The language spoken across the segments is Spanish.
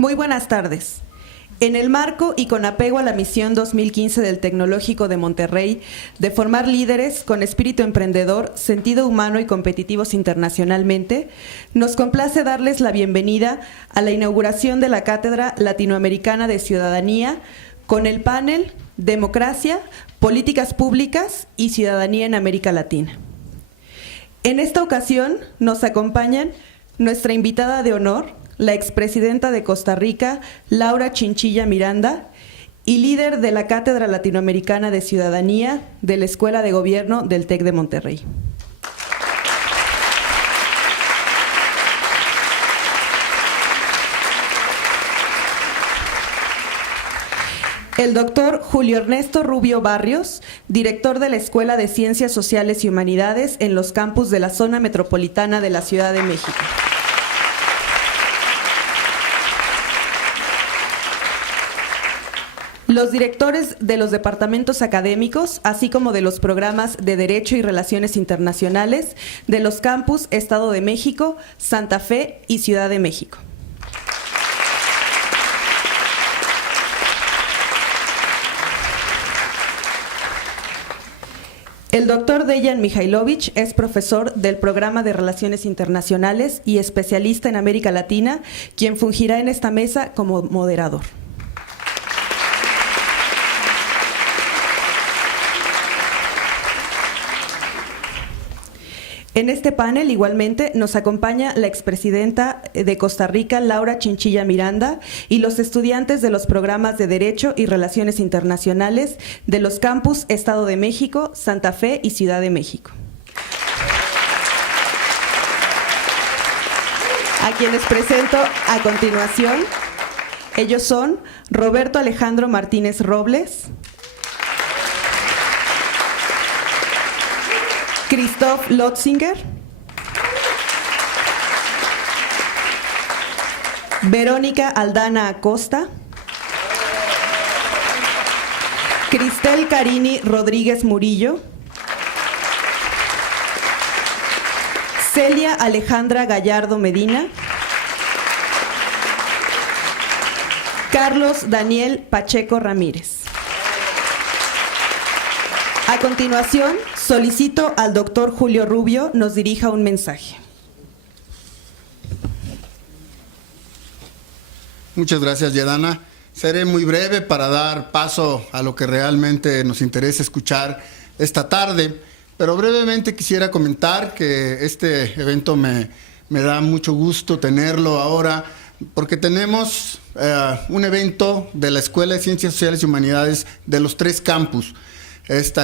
Muy buenas tardes. En el marco y con apego a la misión 2015 del Tecnológico de Monterrey de formar líderes con espíritu emprendedor, sentido humano y competitivos internacionalmente, nos complace darles la bienvenida a la inauguración de la Cátedra Latinoamericana de Ciudadanía con el panel Democracia, Políticas Públicas y Ciudadanía en América Latina. En esta ocasión nos acompañan nuestra invitada de honor, la expresidenta de Costa Rica, Laura Chinchilla Miranda, y líder de la Cátedra Latinoamericana de Ciudadanía de la Escuela de Gobierno del TEC de Monterrey. El doctor Julio Ernesto Rubio Barrios, director de la Escuela de Ciencias Sociales y Humanidades en los campus de la zona metropolitana de la Ciudad de México. Los directores de los departamentos académicos, así como de los programas de Derecho y Relaciones Internacionales de los campus Estado de México, Santa Fe y Ciudad de México. El doctor Dejan Mihailovich es profesor del Programa de Relaciones Internacionales y especialista en América Latina, quien fungirá en esta mesa como moderador. En este panel, igualmente, nos acompaña la expresidenta de Costa Rica, Laura Chinchilla Miranda, y los estudiantes de los programas de Derecho y Relaciones Internacionales de los campus Estado de México, Santa Fe y Ciudad de México. A quienes presento a continuación, ellos son Roberto Alejandro Martínez Robles, Christoph Lotzinger, Verónica Aldana Acosta, Cristel Carini Rodríguez Murillo, Celia Alejandra Gallardo Medina, Carlos Daniel Pacheco Ramírez. A continuación, solicito al doctor Julio Rubio nos dirija un mensaje. Muchas gracias, Yadana. Seré muy breve para dar paso a lo que realmente nos interesa escuchar esta tarde, pero brevemente quisiera comentar que este evento me da mucho gusto tenerlo ahora, porque tenemos un evento de la Escuela de Ciencias Sociales y Humanidades de los 3 campus.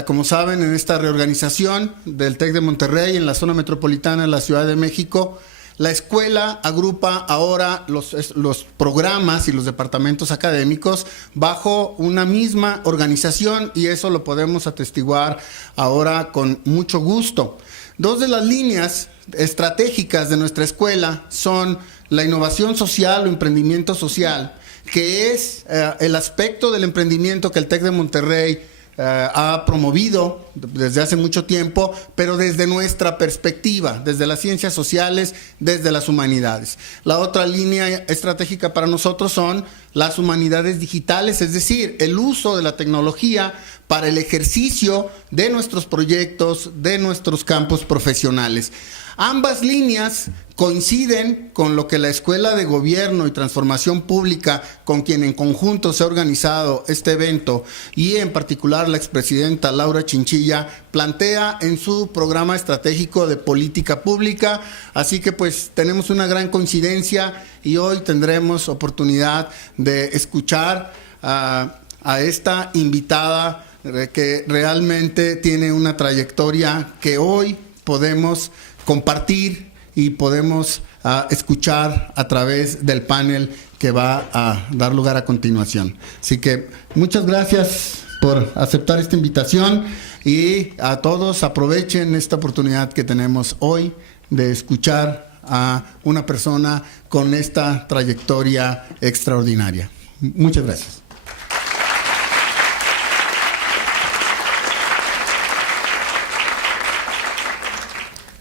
Como saben, en esta reorganización del TEC de Monterrey en la zona metropolitana de la Ciudad de México, la escuela agrupa ahora los programas y los departamentos académicos bajo una misma organización, y eso lo podemos atestiguar ahora con mucho gusto. 2 de las líneas estratégicas de nuestra escuela son la innovación social o emprendimiento social, que es el aspecto del emprendimiento que el TEC de Monterrey ha promovido desde hace mucho tiempo, pero desde nuestra perspectiva, desde las ciencias sociales, desde las humanidades. La otra línea estratégica para nosotros son las humanidades digitales, es decir, el uso de la tecnología para el ejercicio de nuestros proyectos, de nuestros campos profesionales. Ambas líneas coinciden con lo que la Escuela de Gobierno y Transformación Pública, con quien en conjunto se ha organizado este evento, y en particular la expresidenta Laura Chinchilla, plantea en su programa estratégico de política pública. Así que pues tenemos una gran coincidencia y hoy tendremos oportunidad de escuchar a esta invitada que realmente tiene una trayectoria que hoy podemos compartir y podemos escuchar a través del panel que va a dar lugar a continuación. Así que muchas gracias por aceptar esta invitación, y a todos aprovechen esta oportunidad que tenemos hoy de escuchar a una persona con esta trayectoria extraordinaria. Muchas gracias.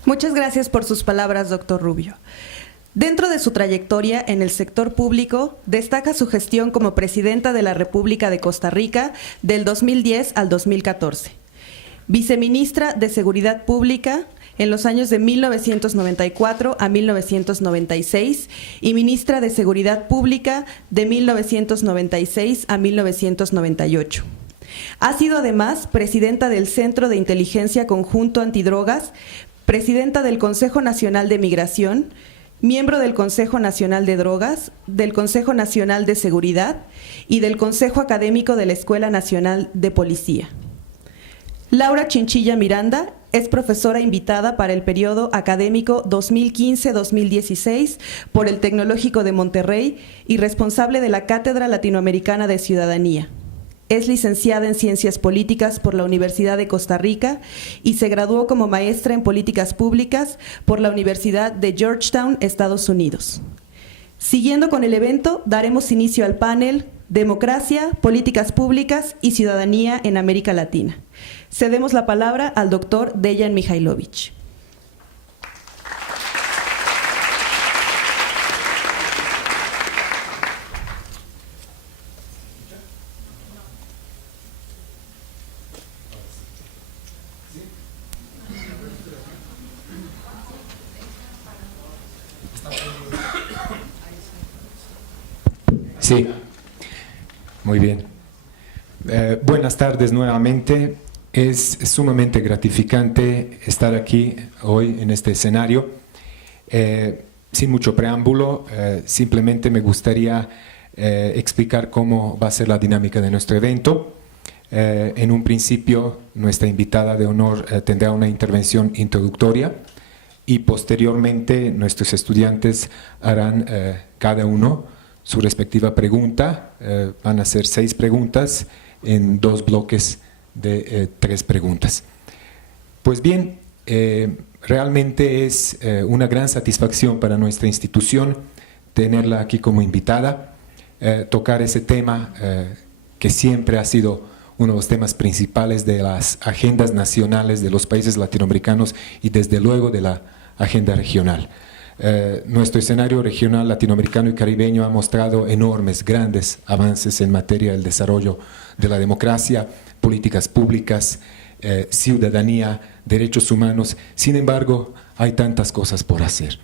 Muchas gracias por sus palabras, doctor Rubio. Dentro de su trayectoria en el sector público, destaca su gestión como presidenta de la República de Costa Rica del 2010 al 2014, viceministra de Seguridad Pública en los años de 1994 a 1996 y ministra de Seguridad Pública de 1996 a 1998. Ha sido además presidenta del Centro de Inteligencia Conjunto Antidrogas, presidenta del Consejo Nacional de Migración, miembro del Consejo Nacional de Drogas, del Consejo Nacional de Seguridad y del Consejo Académico de la Escuela Nacional de Policía. Laura Chinchilla Miranda es profesora invitada para el periodo académico 2015-2016 por el Tecnológico de Monterrey y responsable de la Cátedra Latinoamericana de Ciudadanía. Es licenciada en Ciencias Políticas por la Universidad de Costa Rica y se graduó como maestra en Políticas Públicas por la Universidad de Georgetown, Estados Unidos. Siguiendo con el evento, daremos inicio al panel Democracia, Políticas Públicas y Ciudadanía en América Latina. Cedemos la palabra al doctor Dejan Mihailovich. Sí, muy bien. Buenas tardes nuevamente. Es sumamente gratificante estar aquí hoy en este escenario. Sin mucho preámbulo, simplemente me gustaría explicar cómo va a ser la dinámica de nuestro evento. En un principio, nuestra invitada de honor tendrá una intervención introductoria y posteriormente nuestros estudiantes harán cada uno su respectiva pregunta. Van a ser 6 preguntas en 2 bloques de 3 preguntas. Pues bien, realmente es una gran satisfacción para nuestra institución tenerla aquí como invitada, tocar ese tema que siempre ha sido uno de los temas principales de las agendas nacionales de los países latinoamericanos y desde luego de la agenda regional. Nuestro escenario regional latinoamericano y caribeño ha mostrado enormes, grandes avances en materia del desarrollo de la democracia, políticas públicas, ciudadanía, derechos humanos. Sin embargo, hay tantas cosas por hacer.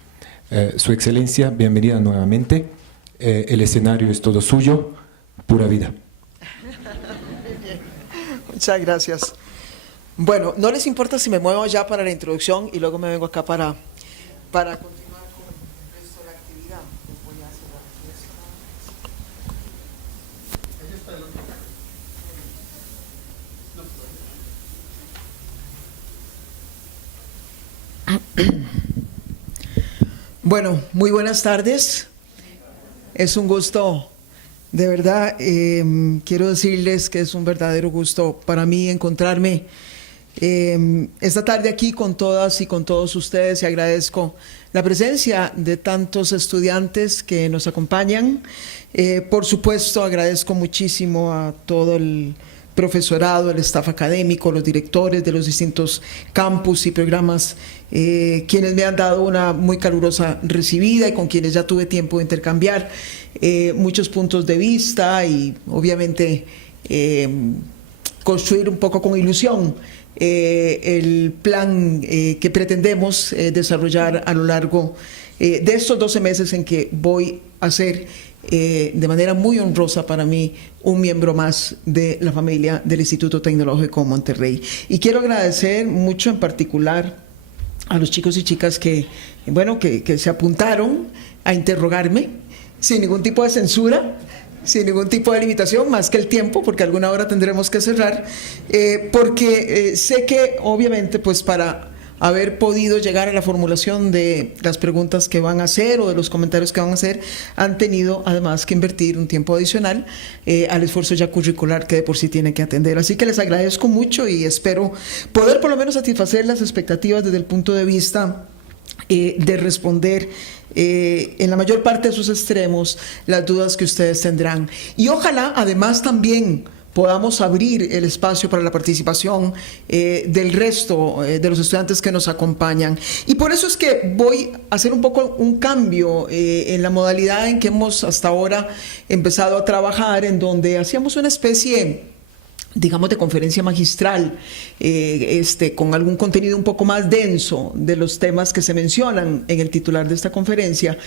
Su Excelencia, bienvenida nuevamente. El escenario es todo suyo. Pura vida. Muchas gracias. Bueno, ¿no les importa si me muevo ya para la introducción y luego me vengo acá para continuar con el resto de la actividad? Voy a cerrar esto. Bueno, muy buenas tardes. Es un gusto, de verdad, quiero decirles que es un verdadero gusto para mí encontrarme esta tarde aquí con todas y con todos ustedes, y agradezco la presencia de tantos estudiantes que nos acompañan. Por supuesto, agradezco muchísimo a todo el profesorado, el staff académico, los directores de los distintos campus y programas, quienes me han dado una muy calurosa recibida y con quienes ya tuve tiempo de intercambiar muchos puntos de vista y obviamente construir un poco con ilusión el plan que pretendemos desarrollar a lo largo de estos 12 meses en que voy a ser de manera muy honrosa para mí un miembro más de la familia del Instituto Tecnológico de Monterrey. Y quiero agradecer mucho en particular a los chicos y chicas que se apuntaron a interrogarme sin ningún tipo de censura, sin ningún tipo de limitación, más que el tiempo, porque a alguna hora tendremos que cerrar, porque sé que obviamente pues para haber podido llegar a la formulación de las preguntas que van a hacer o de los comentarios que van a hacer, han tenido además que invertir un tiempo adicional al esfuerzo ya curricular que de por sí tienen que atender. Así que les agradezco mucho y espero poder por lo menos satisfacer las expectativas desde el punto de vista de responder en la mayor parte de sus extremos las dudas que ustedes tendrán. Y ojalá además también podamos abrir el espacio para la participación del resto de los estudiantes que nos acompañan. Y por eso es que voy a hacer un poco un cambio en la modalidad en que hemos hasta ahora empezado a trabajar, en donde hacíamos una especie, digamos, de conferencia magistral, con algún contenido un poco más denso de los temas que se mencionan en el titular de esta conferencia,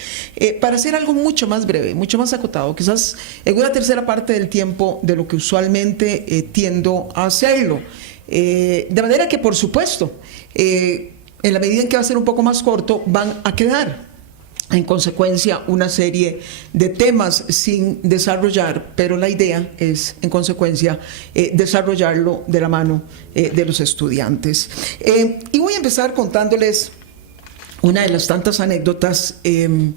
para hacer algo mucho más breve, mucho más acotado, quizás en una tercera parte del tiempo de lo que usualmente tiendo a hacerlo. De manera que, por supuesto, en la medida en que va a ser un poco más corto, van a quedar en consecuencia una serie de temas sin desarrollar, pero la idea es, en consecuencia, desarrollarlo de la mano de los estudiantes. Y voy a empezar contándoles una de las tantas anécdotas que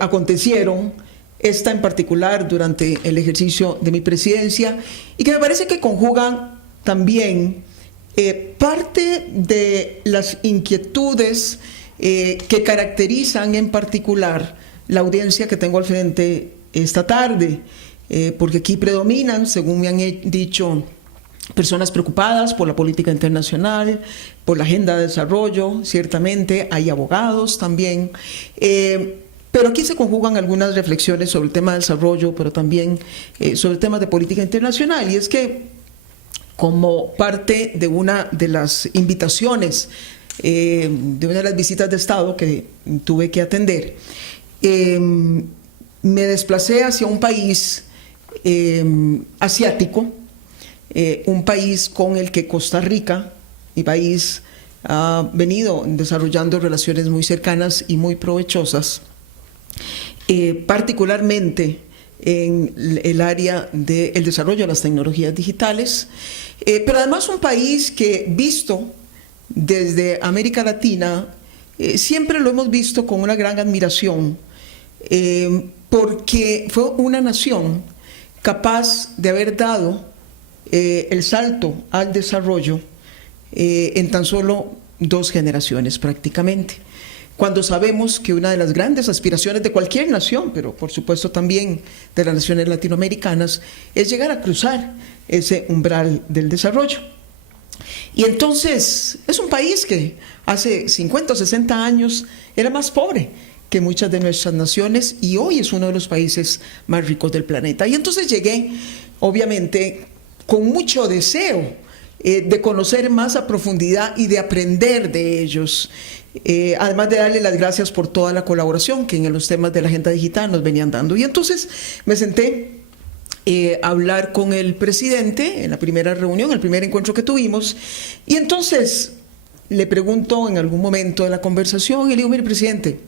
acontecieron, esta en particular durante el ejercicio de mi presidencia, y que me parece que conjugan también parte de las inquietudes que caracterizan en particular la audiencia que tengo al frente esta tarde, porque aquí predominan, según me han dicho, personas preocupadas por la política internacional, por la agenda de desarrollo, ciertamente hay abogados también, pero aquí se conjugan algunas reflexiones sobre el tema de desarrollo, pero también sobre temas de política internacional, y es que como parte de una de las invitaciones de una de las visitas de Estado que tuve que atender, me desplacé hacia un país asiático, un país con el que Costa Rica, mi país, ha venido desarrollando relaciones muy cercanas y muy provechosas, particularmente en el área del desarrollo de las tecnologías digitales, pero además un país que, visto desde América Latina, siempre lo hemos visto con una gran admiración, porque fue una nación capaz de haber dado el salto al desarrollo en tan solo 2 generaciones prácticamente. Cuando sabemos que una de las grandes aspiraciones de cualquier nación, pero por supuesto también de las naciones latinoamericanas, es llegar a cruzar ese umbral del desarrollo. Y entonces es un país que hace 50 o 60 años era más pobre que muchas de nuestras naciones y hoy es uno de los países más ricos del planeta. Y entonces llegué, obviamente, con mucho deseo de conocer más a profundidad y de aprender de ellos, además de darle las gracias por toda la colaboración que en los temas de la agenda digital nos venían dando. Y entonces me senté hablar con el presidente en la primera reunión, el primer encuentro que tuvimos, y entonces le pregunto en algún momento de la conversación y le digo: mire, presidente,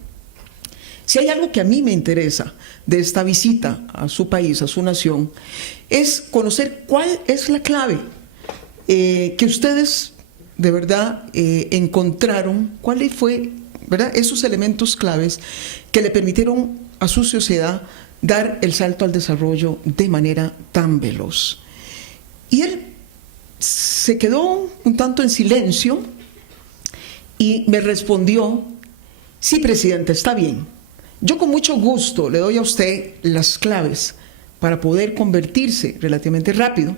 si hay algo que a mí me interesa de esta visita a su país, a su nación, es conocer cuál es la clave que ustedes de verdad encontraron, cuál fue, ¿verdad?, esos elementos claves que le permitieron a su sociedad dar el salto al desarrollo de manera tan veloz. Y él se quedó un tanto en silencio y me respondió: sí, presidente, está bien. Yo con mucho gusto le doy a usted las claves para poder convertirse relativamente rápido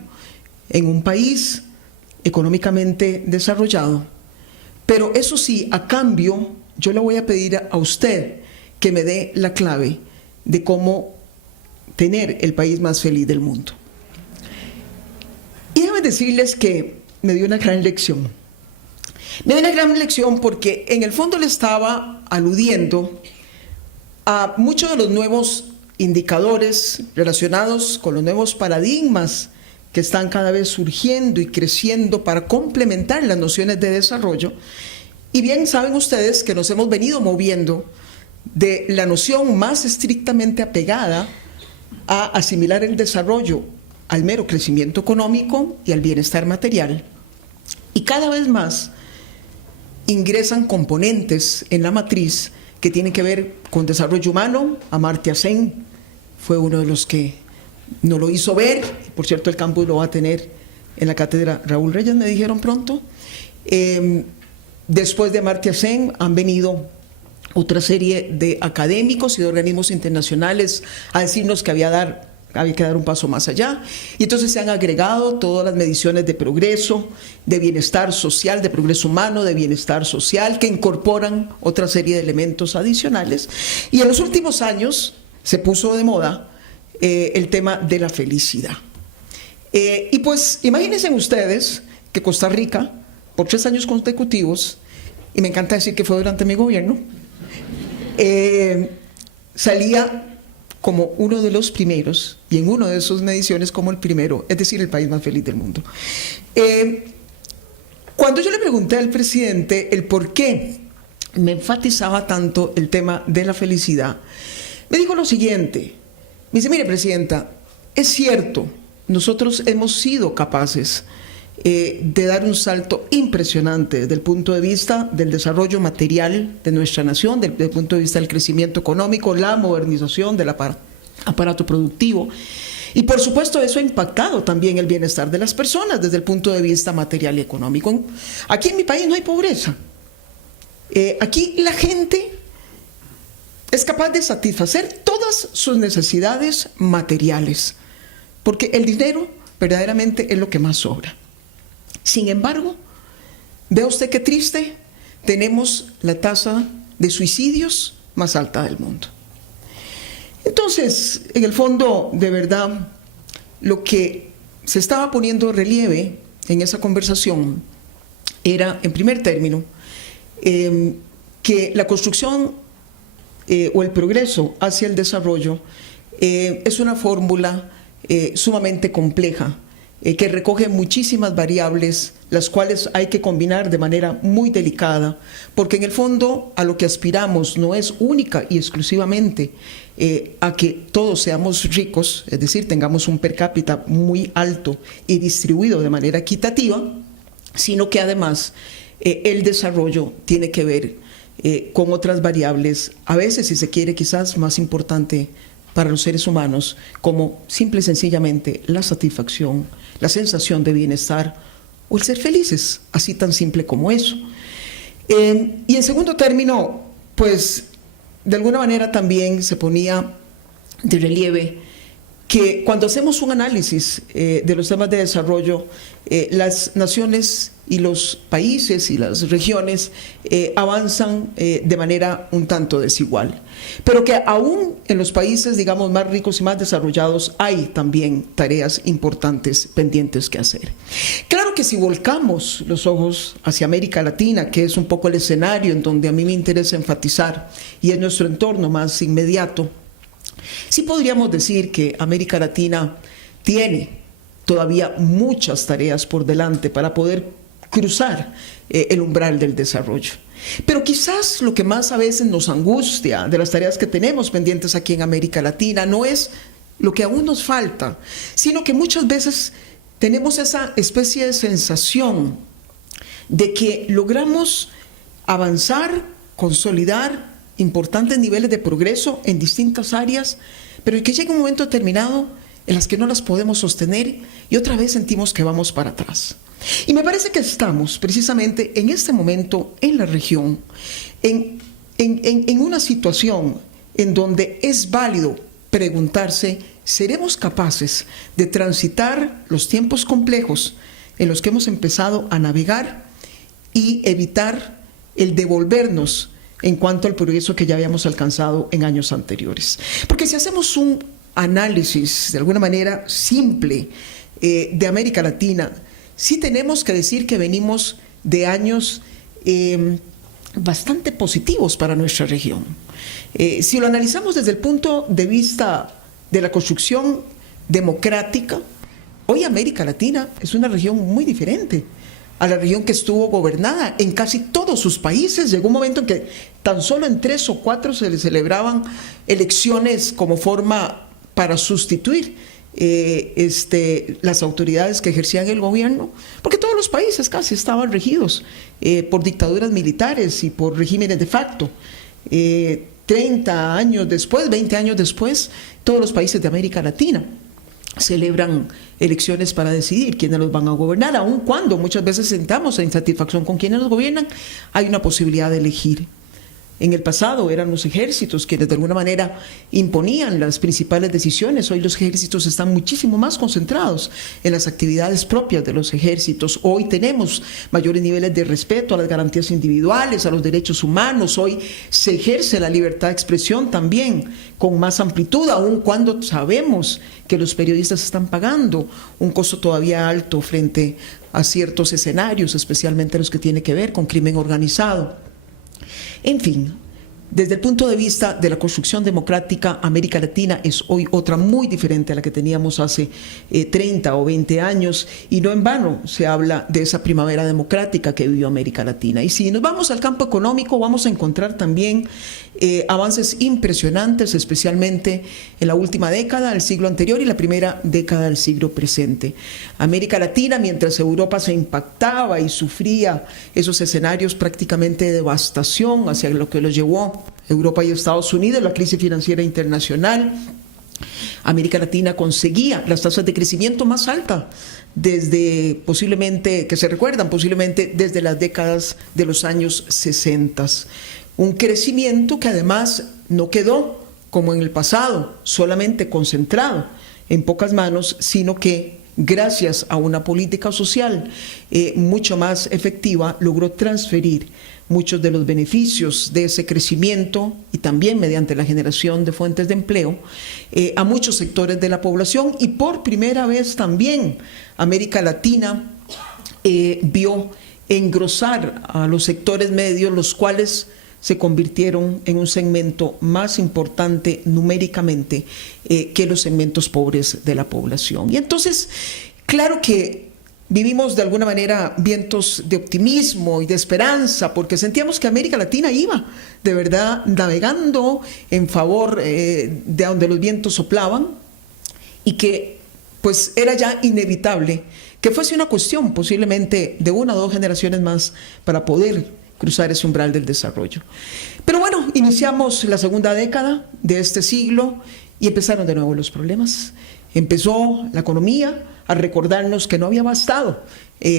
en un país económicamente desarrollado. Pero eso sí, a cambio, yo le voy a pedir a usted que me dé la clave de cómo tener el país más feliz del mundo. Y déjenme decirles que me dio una gran lección. Me dio una gran lección porque en el fondo le estaba aludiendo a muchos de los nuevos indicadores relacionados con los nuevos paradigmas que están cada vez surgiendo y creciendo para complementar las nociones de desarrollo. Y bien saben ustedes que nos hemos venido moviendo de la noción más estrictamente apegada a asimilar el desarrollo al mero crecimiento económico y al bienestar material, y cada vez más ingresan componentes en la matriz que tienen que ver con desarrollo humano. Amartya Sen fue uno de los que nos lo hizo ver, por cierto el campus lo va a tener en la cátedra Raúl Reyes, me dijeron pronto. Después de Amartya Sen han venido otra serie de académicos y de organismos internacionales a decirnos que había había que dar un paso más allá. Y entonces se han agregado todas las mediciones de progreso, de bienestar social, de progreso humano, de bienestar social, que incorporan otra serie de elementos adicionales. Y en los últimos años se puso de moda el tema de la felicidad. Y pues imagínense ustedes que Costa Rica, por 3 años consecutivos, y me encanta decir que fue durante mi gobierno, salía como uno de los primeros, y en una de sus mediciones como el primero, es decir, el país más feliz del mundo. Cuando yo le pregunté al presidente el por qué me enfatizaba tanto el tema de la felicidad, me dijo lo siguiente, me dice, mire, presidenta, es cierto, nosotros hemos sido capaces de dar un salto impresionante desde el punto de vista del desarrollo material de nuestra nación, desde el punto de vista del crecimiento económico, la modernización del aparato productivo. Y por supuesto eso ha impactado también el bienestar de las personas desde el punto de vista material y económico. Aquí en mi país no hay pobreza. Aquí la gente es capaz de satisfacer todas sus necesidades materiales, porque el dinero verdaderamente es lo que más sobra. Sin embargo, vea usted qué triste, tenemos la tasa de suicidios más alta del mundo. Entonces, en el fondo, de verdad, lo que se estaba poniendo en relieve en esa conversación era, en primer término, que la construcción o el progreso hacia el desarrollo es una fórmula sumamente compleja, que recoge muchísimas variables, las cuales hay que combinar de manera muy delicada, porque en el fondo a lo que aspiramos no es única y exclusivamente a que todos seamos ricos, es decir, tengamos un per cápita muy alto y distribuido de manera equitativa, sino que además el desarrollo tiene que ver con otras variables, a veces, si se quiere, quizás más importante para los seres humanos, como simple y sencillamente la satisfacción, la sensación de bienestar o el ser felices, así tan simple como eso. Y en segundo término, pues de alguna manera también se ponía de relieve que cuando hacemos un análisis de los temas de desarrollo, las naciones y los países y las regiones avanzan de manera un tanto desigual, pero que aún en los países, digamos, más ricos y más desarrollados hay también tareas importantes pendientes que hacer. Claro que si volcamos los ojos hacia América Latina, que es un poco el escenario en donde a mí me interesa enfatizar y es nuestro entorno más inmediato, sí podríamos decir que América Latina tiene todavía muchas tareas por delante para poder cruzar el umbral del desarrollo. Pero quizás lo que más a veces nos angustia de las tareas que tenemos pendientes aquí en América Latina no es lo que aún nos falta, sino que muchas veces tenemos esa especie de sensación de que logramos avanzar, consolidar importantes niveles de progreso en distintas áreas, pero que llega un momento determinado en las que no las podemos sostener y otra vez sentimos que vamos para atrás. Y me parece que estamos precisamente en este momento en la región, en una situación en donde es válido preguntarse, ¿seremos capaces de transitar los tiempos complejos en los que hemos empezado a navegar y evitar el devolvernos en cuanto al progreso que ya habíamos alcanzado en años anteriores? Porque si hacemos un análisis de alguna manera simple de América Latina, sí tenemos que decir que venimos de años bastante positivos para nuestra región. Si lo analizamos desde el punto de vista de la construcción democrática, hoy América Latina es una región muy diferente a la región que estuvo gobernada en casi todos sus países. Llegó un momento en que tan solo en 3 o 4 se le celebraban elecciones como forma para sustituir las autoridades que ejercían el gobierno, porque todos los países casi estaban regidos por dictaduras militares y por regímenes de facto. 30 años después, 20 años después, todos los países de América Latina celebran elecciones para decidir quiénes los van a gobernar, aun cuando muchas veces sentamos en insatisfacción con quienes nos gobiernan, hay una posibilidad de elegir. En el pasado eran los ejércitos quienes de alguna manera imponían las principales decisiones. Hoy los ejércitos están muchísimo más concentrados en las actividades propias de los ejércitos. Hoy tenemos mayores niveles de respeto a las garantías individuales, a los derechos humanos. Hoy se ejerce la libertad de expresión también con más amplitud, aun cuando sabemos que los periodistas están pagando un costo todavía alto frente a ciertos escenarios, especialmente los que tienen que ver con crimen organizado. En fin, desde el punto de vista de la construcción democrática, América Latina es hoy otra muy diferente a la que teníamos hace 30 o 20 años, y no en vano se habla de esa primavera democrática que vivió América Latina. Y si nos vamos al campo económico, vamos a encontrar también avances impresionantes, especialmente en la última década del siglo anterior y la primera década del siglo presente. América Latina, mientras Europa se impactaba y sufría esos escenarios prácticamente de devastación hacia lo que los llevó Europa y Estados Unidos, la crisis financiera internacional, América Latina conseguía las tasas de crecimiento más altas desde posiblemente, que se recuerdan posiblemente desde las décadas de los años 60. Un crecimiento que además no quedó, como en el pasado, solamente concentrado en pocas manos, sino que gracias a una política social mucho más efectiva, logró transferir muchos de los beneficios de ese crecimiento y también mediante la generación de fuentes de empleo a muchos sectores de la población. Y por primera vez también América Latina vio engrosar a los sectores medios, los cuales se convirtieron en un segmento más importante numéricamente que los segmentos pobres de la población. Y entonces, claro que vivimos de alguna manera vientos de optimismo y de esperanza, porque sentíamos que América Latina iba de verdad navegando en favor de donde los vientos soplaban, y que pues era ya inevitable que fuese una cuestión posiblemente de 1 o 2 generaciones más para poder cruzar ese umbral del desarrollo. Pero bueno, iniciamos la segunda década de este siglo y empezaron de nuevo los problemas. Empezó la economía a recordarnos que no había bastado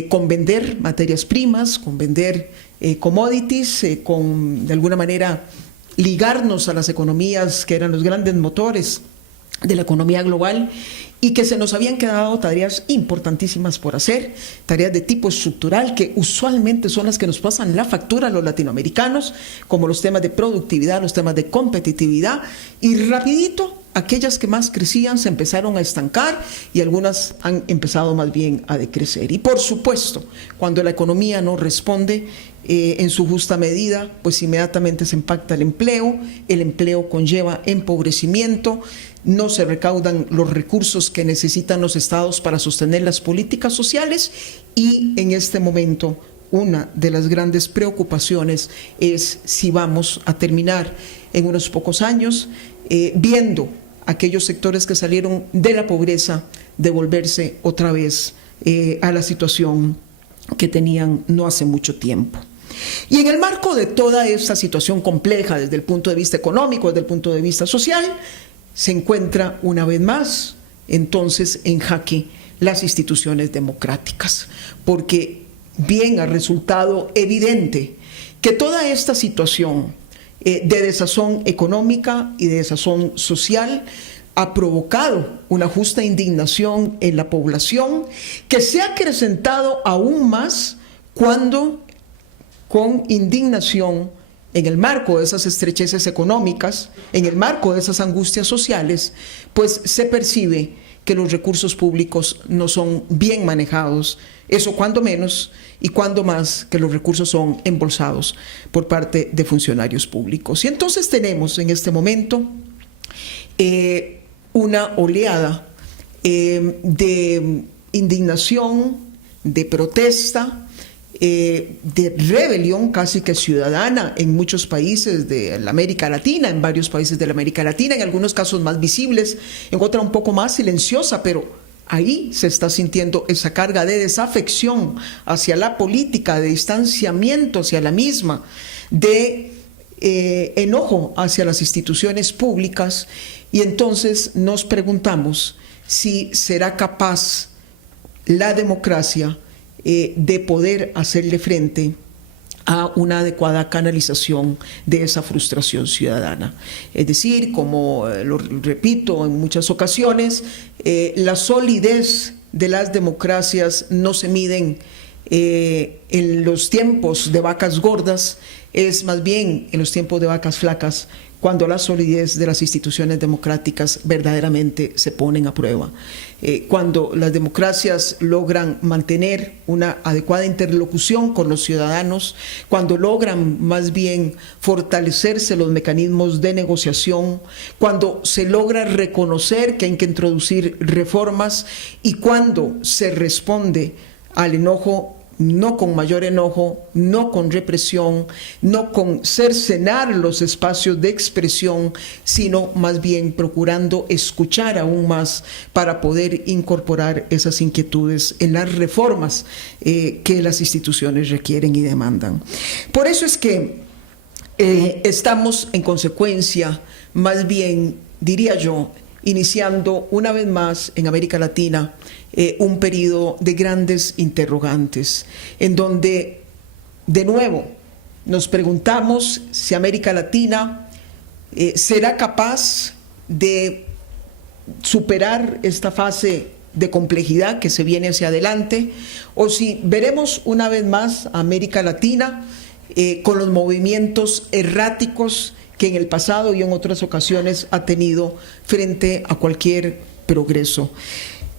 con vender materias primas, con vender commodities, con de alguna manera ligarnos a las economías que eran los grandes motores de la economía global, y que se nos habían quedado tareas importantísimas por hacer, tareas de tipo estructural que usualmente son las que nos pasan la factura a los latinoamericanos, como los temas de productividad, los temas de competitividad, y rapidito aquellas que más crecían se empezaron a estancar y algunas han empezado más bien a decrecer. Y por supuesto, cuando la economía no responde en su justa medida, pues inmediatamente se impacta el empleo conlleva empobrecimiento, no se recaudan los recursos que necesitan los estados para sostener las políticas sociales, y en este momento una de las grandes preocupaciones es si vamos a terminar en unos pocos años viendo aquellos sectores que salieron de la pobreza devolverse otra vez a la situación que tenían no hace mucho tiempo. Y en el marco de toda esta situación compleja desde el punto de vista económico, desde el punto de vista social, se encuentra una vez más entonces en jaque las instituciones democráticas, porque bien ha resultado evidente que toda esta situación de desazón económica y de desazón social ha provocado una justa indignación en la población, que se ha acrecentado aún más cuando, con indignación, en el marco de esas estrecheces económicas, en el marco de esas angustias sociales, pues se percibe que los recursos públicos no son bien manejados, eso cuando menos, y cuando más que los recursos son embolsados por parte de funcionarios públicos. Y entonces tenemos en este momento una oleada de indignación, de protesta, de rebelión casi que ciudadana en muchos países de la América Latina, en varios países de la América Latina, en algunos casos más visibles, en otra un poco más silenciosa, pero ahí se está sintiendo esa carga de desafección hacia la política, de distanciamiento hacia la misma, de enojo hacia las instituciones públicas. Y entonces nos preguntamos si será capaz la democracia de poder hacerle frente a una adecuada canalización de esa frustración ciudadana. Es decir, como lo repito en muchas ocasiones, la solidez de las democracias no se miden en los tiempos de vacas gordas, es más bien en los tiempos de vacas flacas, cuando la solidez de las instituciones democráticas verdaderamente se ponen a prueba. Cuando las democracias logran mantener una adecuada interlocución con los ciudadanos, cuando logran más bien fortalecerse los mecanismos de negociación, cuando se logra reconocer que hay que introducir reformas y cuando se responde al enojo, no con mayor enojo, no con represión, no con cercenar los espacios de expresión, sino más bien procurando escuchar aún más para poder incorporar esas inquietudes en las reformas que las instituciones requieren y demandan. Por eso es que estamos en consecuencia, más bien, diría yo, iniciando una vez más en América Latina un periodo de grandes interrogantes, en donde de nuevo nos preguntamos si América Latina será capaz de superar esta fase de complejidad que se viene hacia adelante, o si veremos una vez más a América Latina con los movimientos erráticos que en el pasado y en otras ocasiones ha tenido frente a cualquier progreso.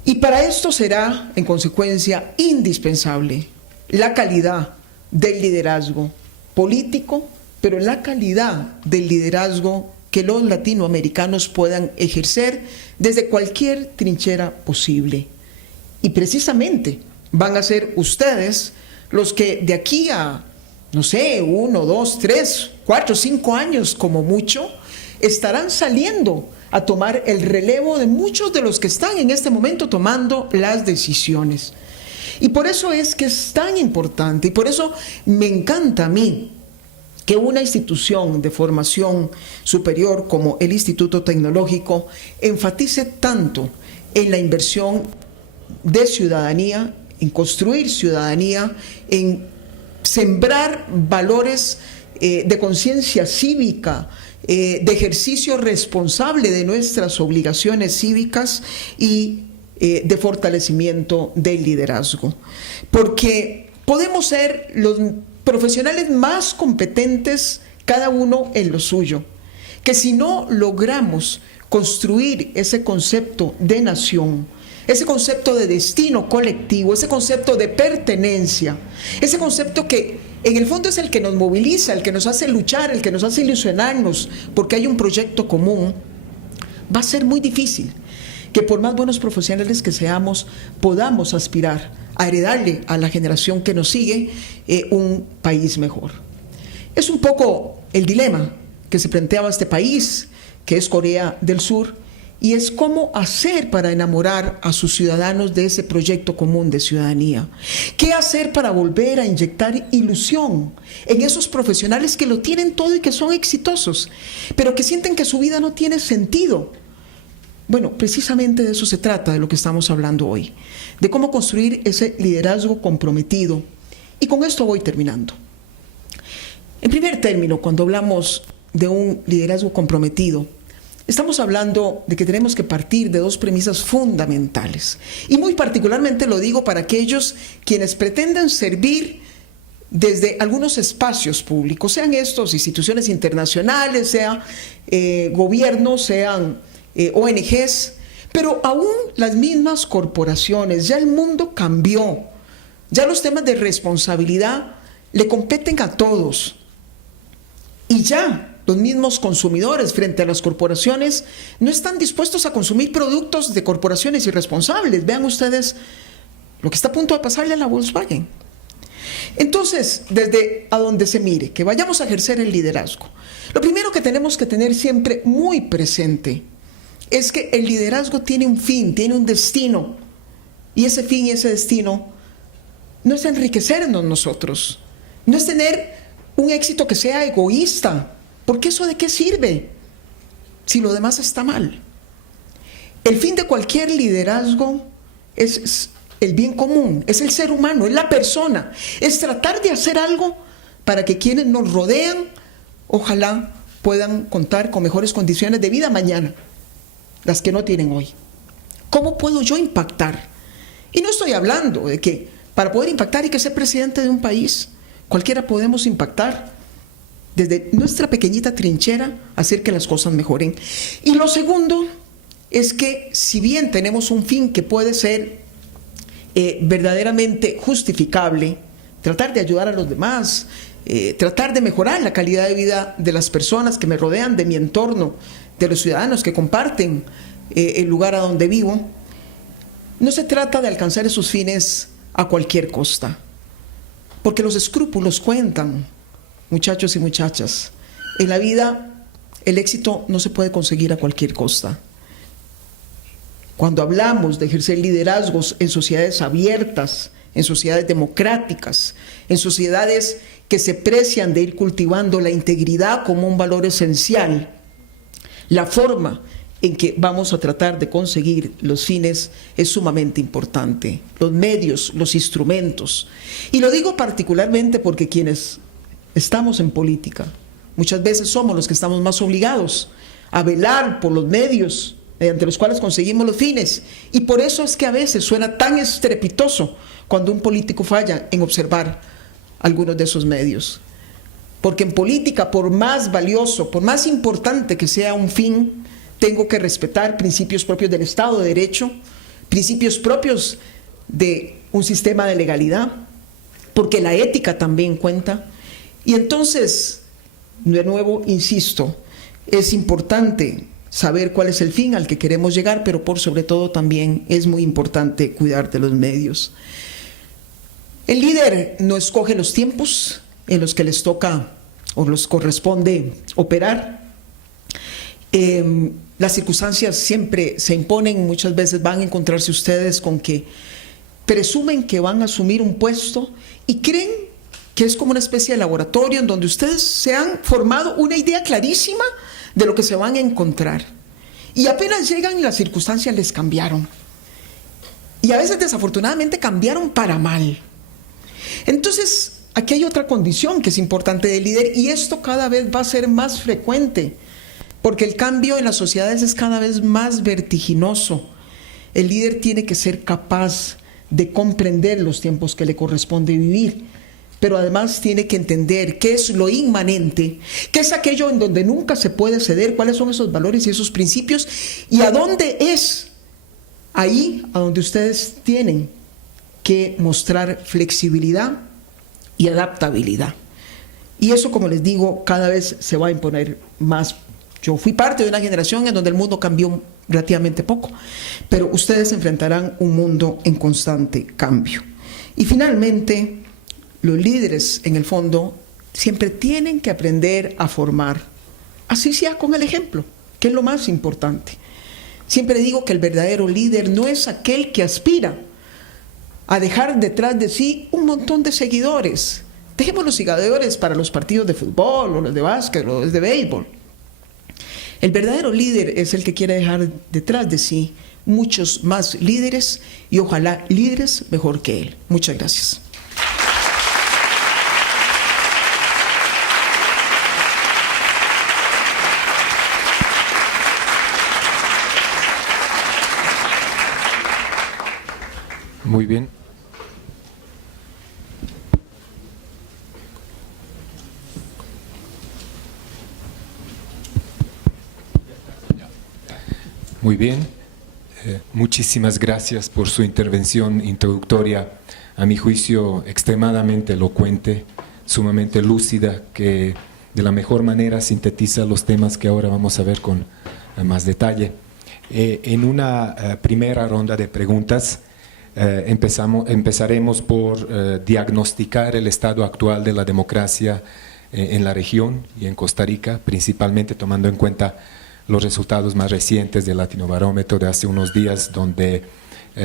Y para esto será, en consecuencia, indispensable la calidad del liderazgo político, pero la calidad del liderazgo que los latinoamericanos puedan ejercer desde cualquier trinchera posible. Y precisamente van a ser ustedes los que de aquí a, no sé, 1, 2, 3, 4, 5 años como mucho, estarán saliendo a tomar el relevo de muchos de los que están en este momento tomando las decisiones. Y por eso es que es tan importante, y por eso me encanta a mí que una institución de formación superior como el Instituto Tecnológico enfatice tanto en la inversión de ciudadanía, en construir ciudadanía, en sembrar valores de conciencia cívica, de ejercicio responsable de nuestras obligaciones cívicas y de fortalecimiento del liderazgo. Porque podemos ser los profesionales más competentes, cada uno en lo suyo, que si no logramos construir ese concepto de nación, ese concepto de destino colectivo, ese concepto de pertenencia, ese concepto que en el fondo es el que nos moviliza, el que nos hace luchar, el que nos hace ilusionarnos, porque hay un proyecto común, va a ser muy difícil que por más buenos profesionales que seamos, podamos aspirar a heredarle a la generación que nos sigue un país mejor. Es un poco el dilema que se planteaba este país, que es Corea del Sur, y es cómo hacer para enamorar a sus ciudadanos de ese proyecto común de ciudadanía. ¿Qué hacer para volver a inyectar ilusión en esos profesionales que lo tienen todo y que son exitosos, pero que sienten que su vida no tiene sentido? Bueno, precisamente de eso se trata, de lo que estamos hablando hoy, de cómo construir ese liderazgo comprometido. Y con esto voy terminando. En primer término, cuando hablamos de un liderazgo comprometido, estamos hablando de que tenemos que partir de dos premisas fundamentales. Y muy particularmente lo digo para aquellos quienes pretenden servir desde algunos espacios públicos, sean estos instituciones internacionales, sean gobiernos, sean ONGs, pero aún las mismas corporaciones. Ya el mundo cambió, ya los temas de responsabilidad le competen a todos. Y ya los mismos consumidores frente a las corporaciones no están dispuestos a consumir productos de corporaciones irresponsables. Vean ustedes lo que está a punto de pasarle a la Volkswagen. Entonces, desde a donde se mire, que vayamos a ejercer el liderazgo, lo primero que tenemos que tener siempre muy presente es que el liderazgo tiene un fin, tiene un destino, y ese fin y ese destino no es enriquecernos nosotros, no es tener un éxito que sea egoísta, porque eso de qué sirve si lo demás está mal. El fin de cualquier liderazgo es el bien común, es el ser humano, es la persona, es tratar de hacer algo para que quienes nos rodean, ojalá puedan contar con mejores condiciones de vida mañana, las que no tienen hoy. ¿Cómo puedo yo impactar? Y no estoy hablando de que para poder impactar hay que ser presidente de un país. Cualquiera podemos impactar desde nuestra pequeñita trinchera, hacer que las cosas mejoren. Y lo segundo es que si bien tenemos un fin que puede ser verdaderamente justificable, tratar de ayudar a los demás, tratar de mejorar la calidad de vida de las personas que me rodean, de mi entorno, de los ciudadanos que comparten el lugar a donde vivo, no se trata de alcanzar esos fines a cualquier costa, porque los escrúpulos cuentan, muchachos y muchachas. En la vida el éxito no se puede conseguir a cualquier costa. Cuando hablamos de ejercer liderazgos en sociedades abiertas, en sociedades democráticas, en sociedades que se precian de ir cultivando la integridad como un valor esencial, la forma en que vamos a tratar de conseguir los fines es sumamente importante. Los medios, los instrumentos. Y lo digo particularmente porque quienes estamos en política, muchas veces somos los que estamos más obligados a velar por los medios mediante los cuales conseguimos los fines. Y por eso es que a veces suena tan estrepitoso cuando un político falla en observar algunos de esos medios. Porque en política, por más valioso, por más importante que sea un fin, tengo que respetar principios propios del Estado de Derecho, principios propios de un sistema de legalidad, porque la ética también cuenta. Y entonces, de nuevo, insisto, es importante saber cuál es el fin al que queremos llegar, pero por sobre todo también es muy importante cuidar de los medios. El líder no escoge los tiempos en los que les toca o les corresponde operar. Las circunstancias siempre se imponen, muchas veces van a encontrarse ustedes con que presumen que van a asumir un puesto y creen que es como una especie de laboratorio en donde ustedes se han formado una idea clarísima de lo que se van a encontrar. Y apenas llegan, las circunstancias les cambiaron. Y a veces desafortunadamente cambiaron para mal. Entonces, aquí hay otra condición que es importante del líder, y esto cada vez va a ser más frecuente, porque el cambio en las sociedades es cada vez más vertiginoso. El líder tiene que ser capaz de comprender los tiempos que le corresponde vivir, pero además tiene que entender qué es lo inmanente, qué es aquello en donde nunca se puede ceder, cuáles son esos valores y esos principios, y a dónde es ahí a donde ustedes tienen que mostrar flexibilidad y adaptabilidad. Y eso, como les digo, cada vez se va a imponer más. Yo fui parte de una generación en donde el mundo cambió relativamente poco, pero ustedes enfrentarán un mundo en constante cambio. Y finalmente, los líderes, en el fondo, siempre tienen que aprender a formar, así sea con el ejemplo, que es lo más importante. Siempre digo que el verdadero líder no es aquel que aspira a dejar detrás de sí un montón de seguidores. Dejemos los seguidores para los partidos de fútbol, o los de básquet, o los de béisbol. El verdadero líder es el que quiere dejar detrás de sí muchos más líderes, y ojalá líderes mejor que él. Muchas gracias. Muy bien. Muy bien. Muchísimas gracias por su intervención introductoria, a mi juicio extremadamente elocuente, sumamente lúcida, que de la mejor manera sintetiza los temas que ahora vamos a ver con más detalle. En una primera ronda de preguntas, empezaremos por diagnosticar el estado actual de la democracia en la región y en Costa Rica, principalmente tomando en cuenta los resultados más recientes del Latinobarómetro de hace unos días, donde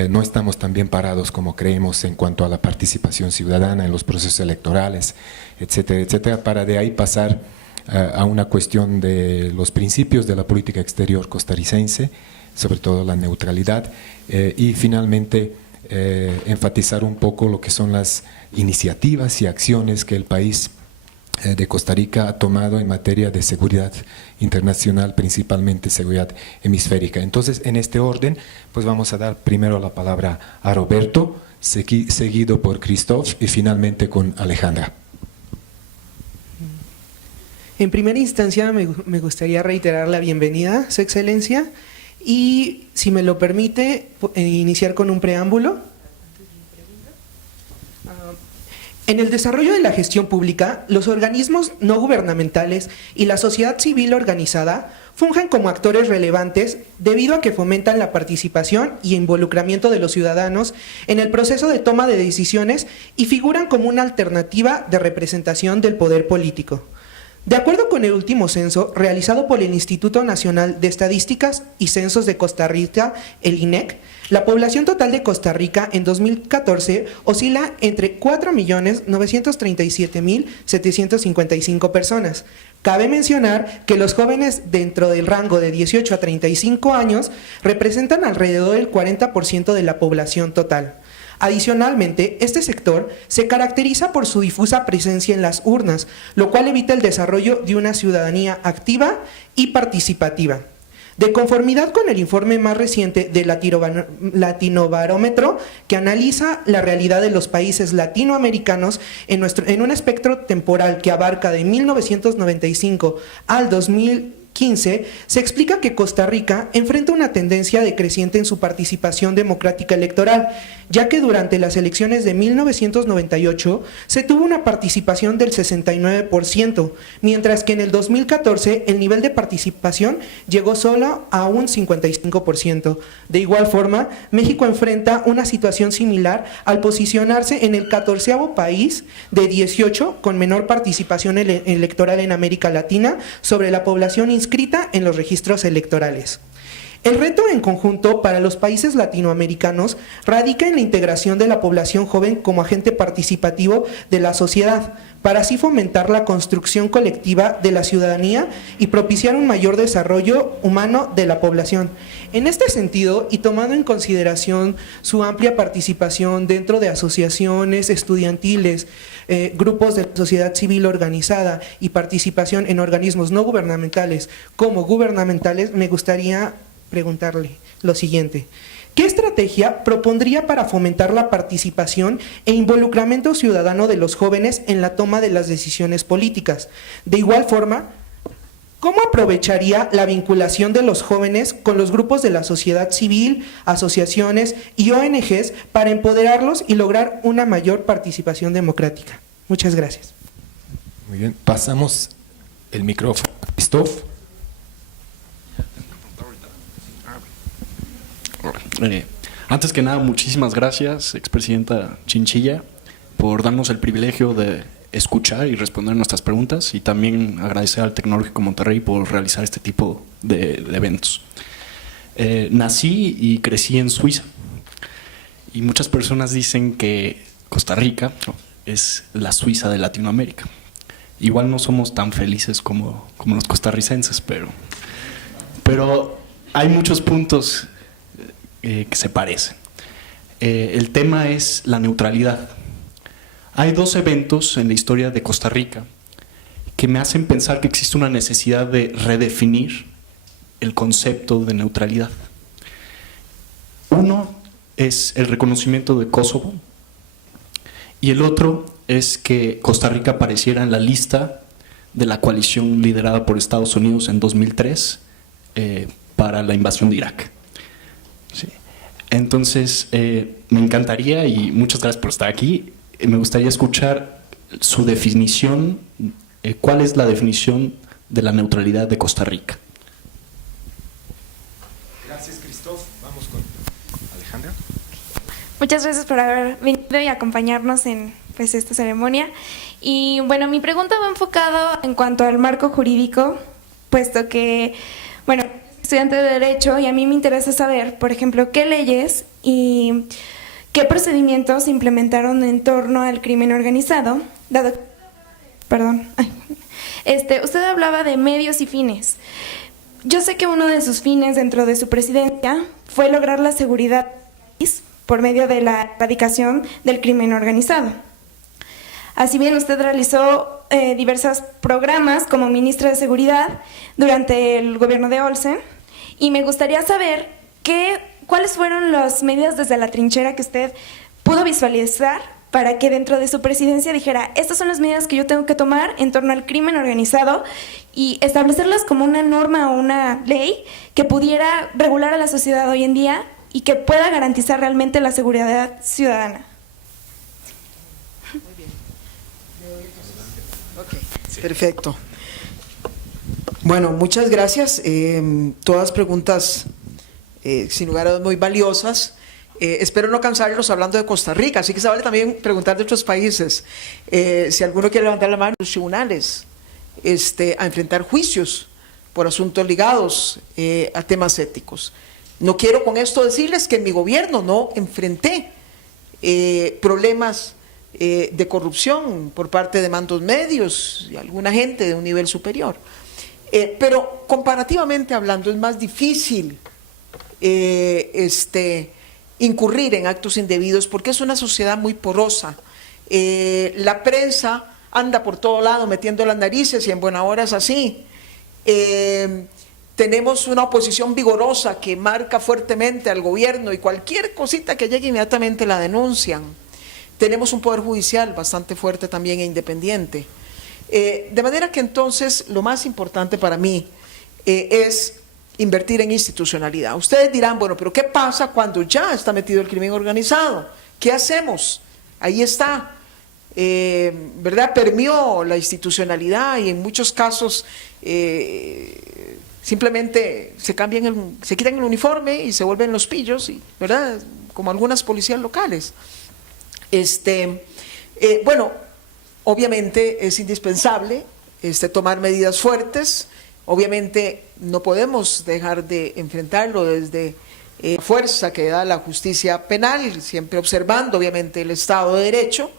no estamos tan bien parados como creemos en cuanto a la participación ciudadana en los procesos electorales, etcétera, etcétera, para de ahí pasar a una cuestión de los principios de la política exterior costarricense, sobre todo la neutralidad, y finalmente enfatizar un poco lo que son las iniciativas y acciones que el país de Costa Rica ha tomado en materia de seguridad internacional, principalmente seguridad hemisférica. Entonces, en este orden, pues vamos a dar primero la palabra a Roberto, seguido por Christophe y finalmente con Alejandra. En primera instancia, me gustaría reiterar la bienvenida, Su Excelencia, y, si me lo permite, iniciar con un preámbulo. En el desarrollo de la gestión pública, los organismos no gubernamentales y la sociedad civil organizada fungen como actores relevantes debido a que fomentan la participación y involucramiento de los ciudadanos en el proceso de toma de decisiones y figuran como una alternativa de representación del poder político. De acuerdo con el último censo realizado por el Instituto Nacional de Estadísticas y Censos de Costa Rica, el INEC, la población total de Costa Rica en 2014 oscila entre 4.937.755 personas. Cabe mencionar que los jóvenes dentro del rango de 18 a 35 años representan alrededor del 40% de la población total. Adicionalmente, este sector se caracteriza por su difusa presencia en las urnas, lo cual evita el desarrollo de una ciudadanía activa y participativa. De conformidad con el informe más reciente del Latinobarómetro, que analiza la realidad de los países latinoamericanos en un espectro temporal que abarca de 1995 al 2015, se explica que Costa Rica enfrenta una tendencia decreciente en su participación democrática electoral, ya que durante las elecciones de 1998 se tuvo una participación del 69%, mientras que en el 2014 el nivel de participación llegó solo a un 55%. De igual forma, México enfrenta una situación similar al posicionarse en el 14º país de 18 con menor participación electoral en América Latina sobre la población inscrita en los registros electorales. El reto en conjunto para los países latinoamericanos radica en la integración de la población joven como agente participativo de la sociedad, para así fomentar la construcción colectiva de la ciudadanía y propiciar un mayor desarrollo humano de la población. En este sentido, y tomando en consideración su amplia participación dentro de asociaciones estudiantiles, grupos de sociedad civil organizada y participación en organismos no gubernamentales como gubernamentales, me gustaría preguntarle lo siguiente: ¿qué estrategia propondría para fomentar la participación e involucramiento ciudadano de los jóvenes en la toma de las decisiones políticas? De igual forma, ¿cómo aprovecharía la vinculación de los jóvenes con los grupos de la sociedad civil, asociaciones y ONGs para empoderarlos y lograr una mayor participación democrática? Muchas gracias. Muy bien, pasamos el micrófono a Christophe. Antes que nada, muchísimas gracias, expresidenta Chinchilla, por darnos el privilegio de escuchar y responder nuestras preguntas, y también agradecer al Tecnológico Monterrey por realizar este tipo de eventos. Nací y crecí en Suiza, y muchas personas dicen que Costa Rica es la Suiza de Latinoamérica. Igual no somos tan felices como los costarricenses, pero hay muchos puntos que se parecen. El tema es la neutralidad. Hay dos eventos en la historia de Costa Rica que me hacen pensar que existe una necesidad de redefinir el concepto de neutralidad. Uno es el reconocimiento de Kosovo y el otro es que Costa Rica apareciera en la lista de la coalición liderada por Estados Unidos en 2003 para la invasión de Irak. Sí. Entonces, me encantaría, y muchas gracias por estar aquí, me gustaría escuchar su definición, cuál es la definición de la neutralidad de Costa Rica. Gracias, Christophe. Vamos con Alejandra. Muchas gracias por haber venido y acompañarnos en esta ceremonia. Y bueno, mi pregunta va enfocada en cuanto al marco jurídico, puesto que, bueno, estudiante de Derecho, y a mí me interesa saber, por ejemplo, qué leyes y qué procedimientos se implementaron en torno al crimen organizado, dado... Perdón. Usted hablaba de medios y fines. Yo sé que uno de sus fines dentro de su presidencia fue lograr la seguridad del país por medio de la erradicación del crimen organizado. Así bien, usted realizó diversos programas como ministra de Seguridad durante el gobierno de Olsen, y me gustaría saber cuáles fueron las medidas desde la trinchera que usted pudo visualizar para que dentro de su presidencia dijera, estas son las medidas que yo tengo que tomar en torno al crimen organizado, y establecerlas como una norma o una ley que pudiera regular a la sociedad hoy en día y que pueda garantizar realmente la seguridad ciudadana. Perfecto. Bueno, muchas gracias. Todas preguntas, sin lugar a dudas, muy valiosas. Espero no cansarlos hablando de Costa Rica, así que se vale también preguntar de otros países. Si alguno quiere levantar la mano, los tribunales, a enfrentar juicios por asuntos ligados a temas éticos. No quiero con esto decirles que en mi gobierno no enfrenté problemas de corrupción por parte de mandos medios y alguna gente de un nivel superior. Pero comparativamente hablando es más difícil incurrir en actos indebidos porque es una sociedad muy porosa. La prensa anda por todo lado metiendo las narices y en buena hora es así. Tenemos una oposición vigorosa que marca fuertemente al gobierno y cualquier cosita que llegue inmediatamente la denuncian. Tenemos un poder judicial bastante fuerte también e independiente. De manera que entonces lo más importante para mí es invertir en institucionalidad. Ustedes dirán, bueno, pero ¿qué pasa cuando ya está metido el crimen organizado? ¿Qué hacemos? Ahí está, ¿verdad? Permeó la institucionalidad y en muchos casos simplemente se quitan el uniforme y se vuelven los pillos, ¿verdad? Como algunas policías locales. Bueno, obviamente es indispensable tomar medidas fuertes. Obviamente no podemos dejar de enfrentarlo desde fuerza que da la justicia penal, siempre observando obviamente el Estado de Derecho.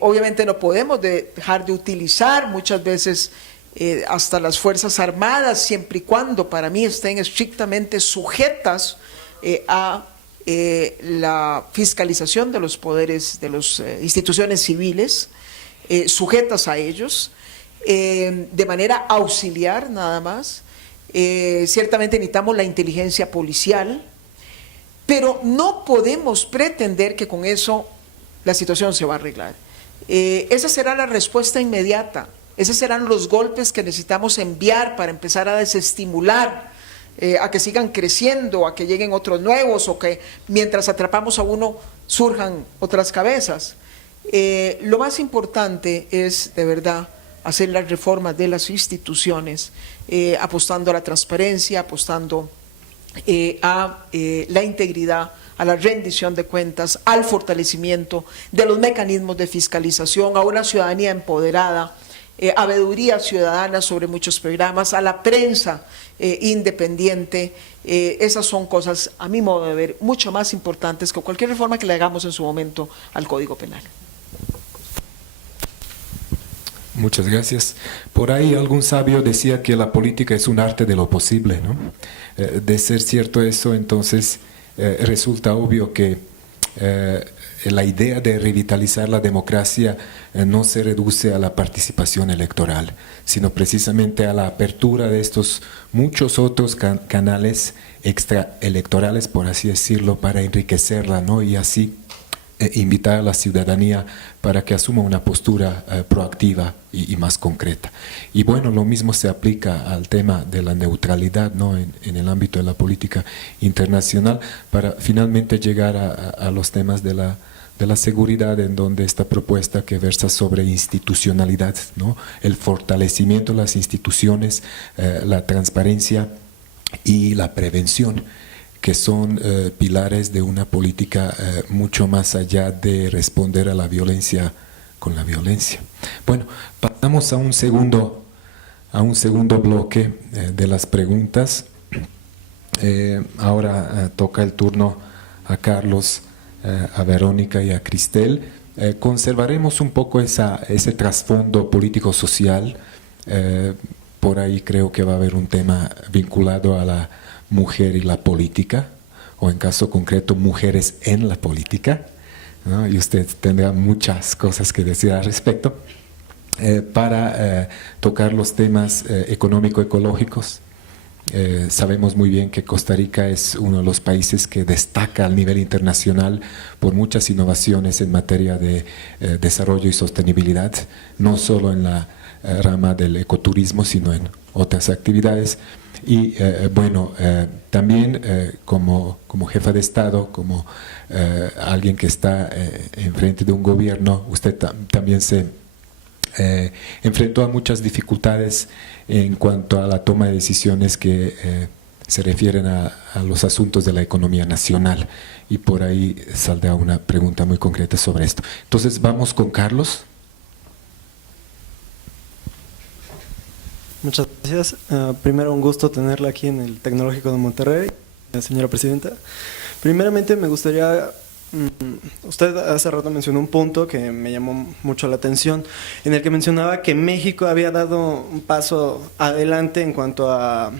Obviamente no podemos dejar de utilizar muchas veces hasta las Fuerzas Armadas, siempre y cuando para mí estén estrictamente sujetas a la fiscalización de los poderes, de las instituciones civiles, sujetas a ellos, de manera auxiliar nada más. Ciertamente necesitamos la inteligencia policial, pero no podemos pretender que con eso la situación se va a arreglar. Esa será la respuesta inmediata, esos serán los golpes que necesitamos enviar para empezar a desestimular a que sigan creciendo, a que lleguen otros nuevos o que mientras atrapamos a uno surjan otras cabezas. Lo más importante es de verdad hacer las reformas de las instituciones, apostando a la transparencia, apostando a la integridad, a la rendición de cuentas, al fortalecimiento de los mecanismos de fiscalización, a una ciudadanía empoderada, a veeduría ciudadana sobre muchos programas, a la prensa independiente. Esas son cosas, a mi modo de ver, mucho más importantes que cualquier reforma que le hagamos en su momento al Código Penal. Muchas gracias. Por ahí algún sabio decía que la política es un arte de lo posible, ¿no? De ser cierto eso, entonces resulta obvio que la idea de revitalizar la democracia no se reduce a la participación electoral, sino precisamente a la apertura de estos muchos otros canales extraelectorales, por así decirlo, para enriquecerla, ¿no? Y así invitar a la ciudadanía para que asuma una postura proactiva y más concreta. Y bueno, lo mismo se aplica al tema de la neutralidad, ¿no? en el ámbito de la política internacional, para finalmente llegar a los temas de la seguridad, en donde esta propuesta que versa sobre institucionalidad, ¿no? El fortalecimiento de las instituciones, la transparencia y la prevención, que son pilares de una política mucho más allá de responder a la violencia con la violencia. Bueno, pasamos a un segundo bloque de las preguntas. Ahora toca el turno a Carlos, a Verónica y a Cristel. Conservaremos un poco ese trasfondo político-social. Por ahí creo que va a haber un tema vinculado a la mujer y la política, o en caso concreto, mujeres en la política, ¿no? Y usted tendrá muchas cosas que decir al respecto, para tocar los temas económico-ecológicos. Sabemos muy bien que Costa Rica es uno de los países que destaca al nivel internacional por muchas innovaciones en materia de desarrollo y sostenibilidad, no solo en la rama del ecoturismo, sino en otras actividades. Y también como jefa de Estado, como alguien que está enfrente de un gobierno, usted también se enfrentó a muchas dificultades en cuanto a la toma de decisiones que se refieren a los asuntos de la economía nacional, y por ahí saldrá una pregunta muy concreta sobre esto. Entonces vamos con Carlos. Muchas gracias. Primero, un gusto tenerla aquí en el Tecnológico de Monterrey, señora presidenta. Primeramente me gustaría, usted hace rato mencionó un punto que me llamó mucho la atención, en el que mencionaba que México había dado un paso adelante en cuanto a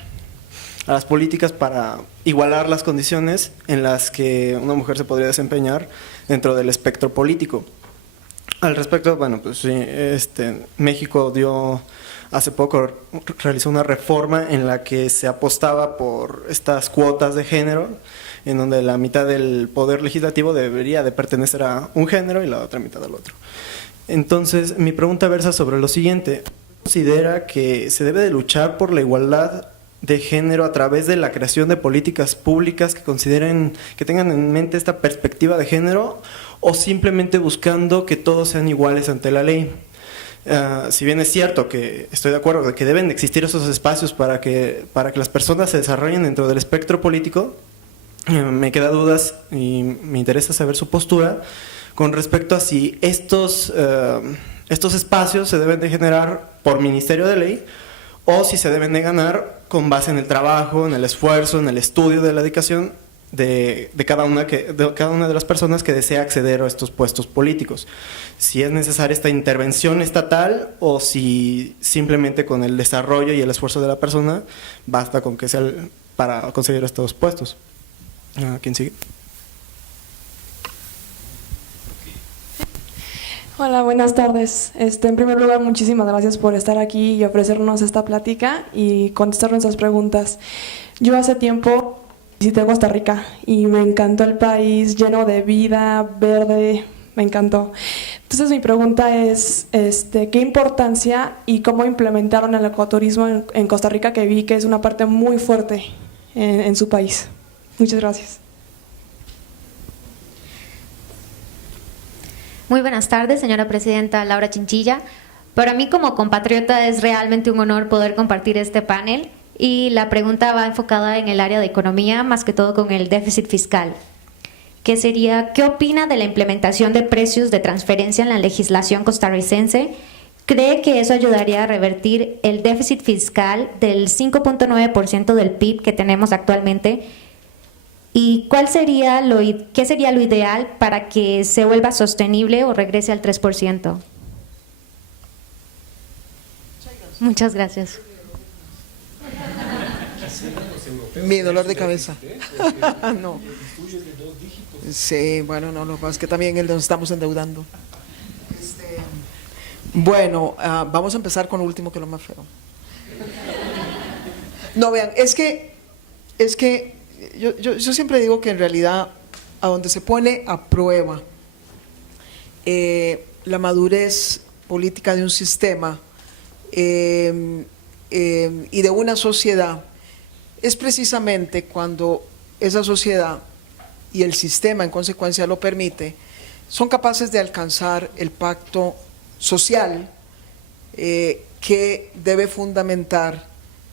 las políticas para igualar las condiciones en las que una mujer se podría desempeñar dentro del espectro político. Al respecto, bueno, pues sí, México hace poco realizó una reforma en la que se apostaba por estas cuotas de género, en donde la mitad del poder legislativo debería de pertenecer a un género y la otra mitad al otro. Entonces, mi pregunta versa sobre lo siguiente: ¿considera que se debe de luchar por la igualdad de género a través de la creación de políticas públicas que tengan en mente esta perspectiva de género, o simplemente buscando que todos sean iguales ante la ley? Si bien es cierto que estoy de acuerdo de que deben de existir esos espacios para que las personas se desarrollen dentro del espectro político, me quedan dudas y me interesa saber su postura con respecto a si estos espacios se deben de generar por ministerio de ley, o si se deben de ganar con base en el trabajo, en el esfuerzo, en el estudio de la dedicación de cada una de las personas que desea acceder a estos puestos políticos. Si es necesaria esta intervención estatal, o si simplemente con el desarrollo y el esfuerzo de la persona basta con que sea para conseguir estos puestos. ¿Quién sigue? Hola, buenas tardes. En primer lugar, muchísimas gracias por estar aquí y ofrecernos esta plática y contestar nuestras preguntas. Yo hace tiempo visité Costa Rica y me encantó el país, lleno de vida, verde, me encantó. Entonces mi pregunta es, ¿qué importancia y cómo implementaron el ecoturismo en Costa Rica, que vi que es una parte muy fuerte en su país? Muchas gracias. Muy buenas tardes, señora presidenta Laura Chinchilla. Para mí, como compatriota, es realmente un honor poder compartir este panel, y la pregunta va enfocada en el área de economía, más que todo con el déficit fiscal, que sería: ¿qué opina de la implementación de precios de transferencia en la legislación costarricense? ¿Cree que eso ayudaría a revertir el déficit fiscal del 5.9% del PIB que tenemos actualmente? ¿Y qué sería lo ideal para que se vuelva sostenible o regrese al 3%? Muchas gracias. Mi dolor de cabeza. No. Sí, bueno, no, lo que pasa es que también nos estamos endeudando. Bueno, vamos a empezar con lo último, que es lo más feo. No, vean, es que yo siempre digo que en realidad a donde se pone a prueba la madurez política de un sistema y de una sociedad es precisamente cuando esa sociedad y el sistema en consecuencia lo permite, son capaces de alcanzar el pacto social que debe fundamentar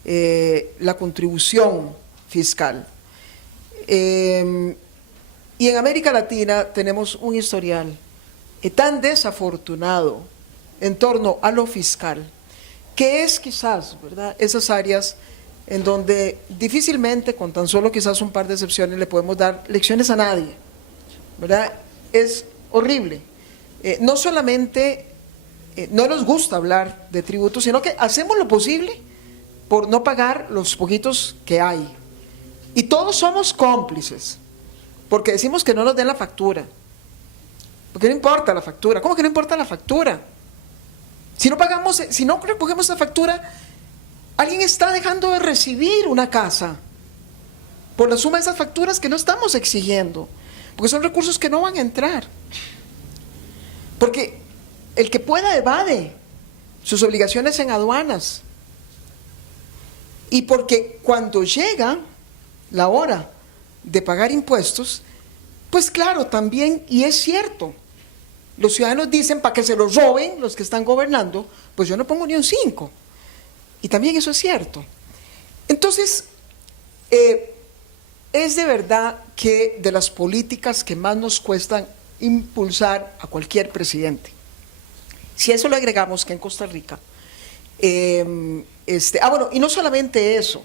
la contribución fiscal. Y en América Latina tenemos un historial tan desafortunado en torno a lo fiscal, que es quizás, ¿verdad?, esas áreas en donde difícilmente, con tan solo quizás un par de excepciones, le podemos dar lecciones a nadie, ¿verdad? Es horrible. No solamente no nos gusta hablar de tributos, sino que hacemos lo posible por no pagar los poquitos que hay. Y todos somos cómplices, porque decimos que no nos den la factura. Porque no importa la factura. ¿Cómo que no importa la factura? Si no pagamos, si no recogemos la factura, alguien está dejando de recibir una casa por la suma de esas facturas que no estamos exigiendo, porque son recursos que no van a entrar. Porque el que pueda evade sus obligaciones en aduanas. Y porque cuando llega la hora de pagar impuestos, pues claro, también, y es cierto, los ciudadanos dicen, para que se los roben los que están gobernando, pues yo no pongo ni un 5. Y también eso es cierto. Entonces, es de verdad que de las políticas que más nos cuestan impulsar a cualquier presidente. Si a eso le agregamos que en Costa Rica, bueno, y no solamente eso,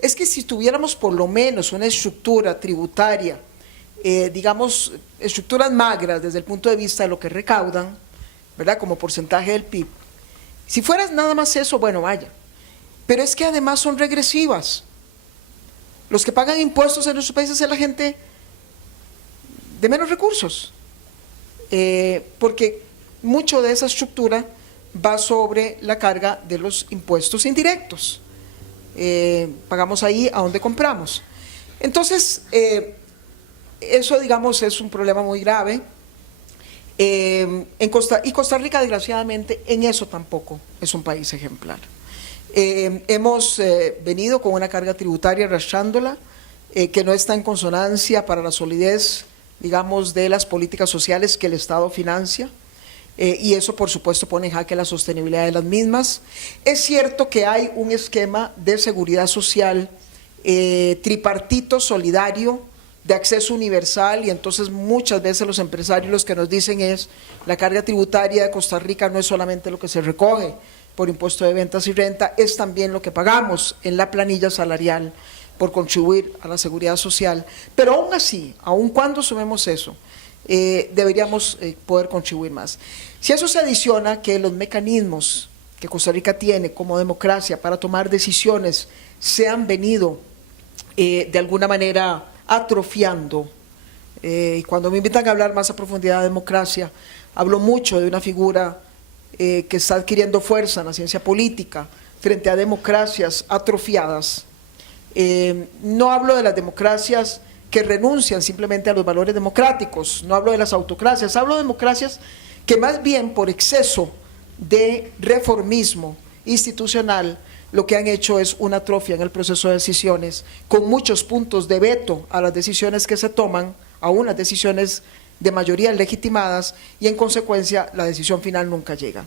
es que si tuviéramos por lo menos una estructura tributaria, digamos, estructuras magras desde el punto de vista de lo que recaudan, ¿verdad?, como porcentaje del PIB, si fuera nada más eso, bueno, vaya, pero es que además son regresivas. Los que pagan impuestos en nuestros países es la gente de menos recursos, porque mucho de esa estructura va sobre la carga de los impuestos indirectos. Pagamos ahí a donde compramos. Entonces, eso, digamos, es un problema muy grave. Costa Rica, desgraciadamente, en eso tampoco es un país ejemplar. Hemos venido con una carga tributaria arrastrándola, que no está en consonancia para la solidez, digamos, de las políticas sociales que el Estado financia. Y eso, por supuesto, pone en jaque la sostenibilidad de las mismas. Es cierto que hay un esquema de seguridad social tripartito, solidario, de acceso universal, y entonces muchas veces los empresarios lo que nos dicen es, la carga tributaria de Costa Rica no es solamente lo que se recoge por impuesto de ventas y renta, es también lo que pagamos en la planilla salarial por contribuir a la seguridad social. Pero aún así, aun cuando sumemos eso, deberíamos poder contribuir más. Si a eso se adiciona que los mecanismos que Costa Rica tiene como democracia para tomar decisiones se han venido de alguna manera atrofiando, y cuando me invitan a hablar más a profundidad de democracia, hablo mucho de una figura que está adquiriendo fuerza en la ciencia política frente a democracias atrofiadas. No hablo de las democracias que renuncian simplemente a los valores democráticos, no hablo de las autocracias, hablo de democracias que más bien por exceso de reformismo institucional lo que han hecho es una atrofia en el proceso de decisiones, con muchos puntos de veto a las decisiones que se toman, a unas decisiones de mayoría legitimadas, y en consecuencia la decisión final nunca llega.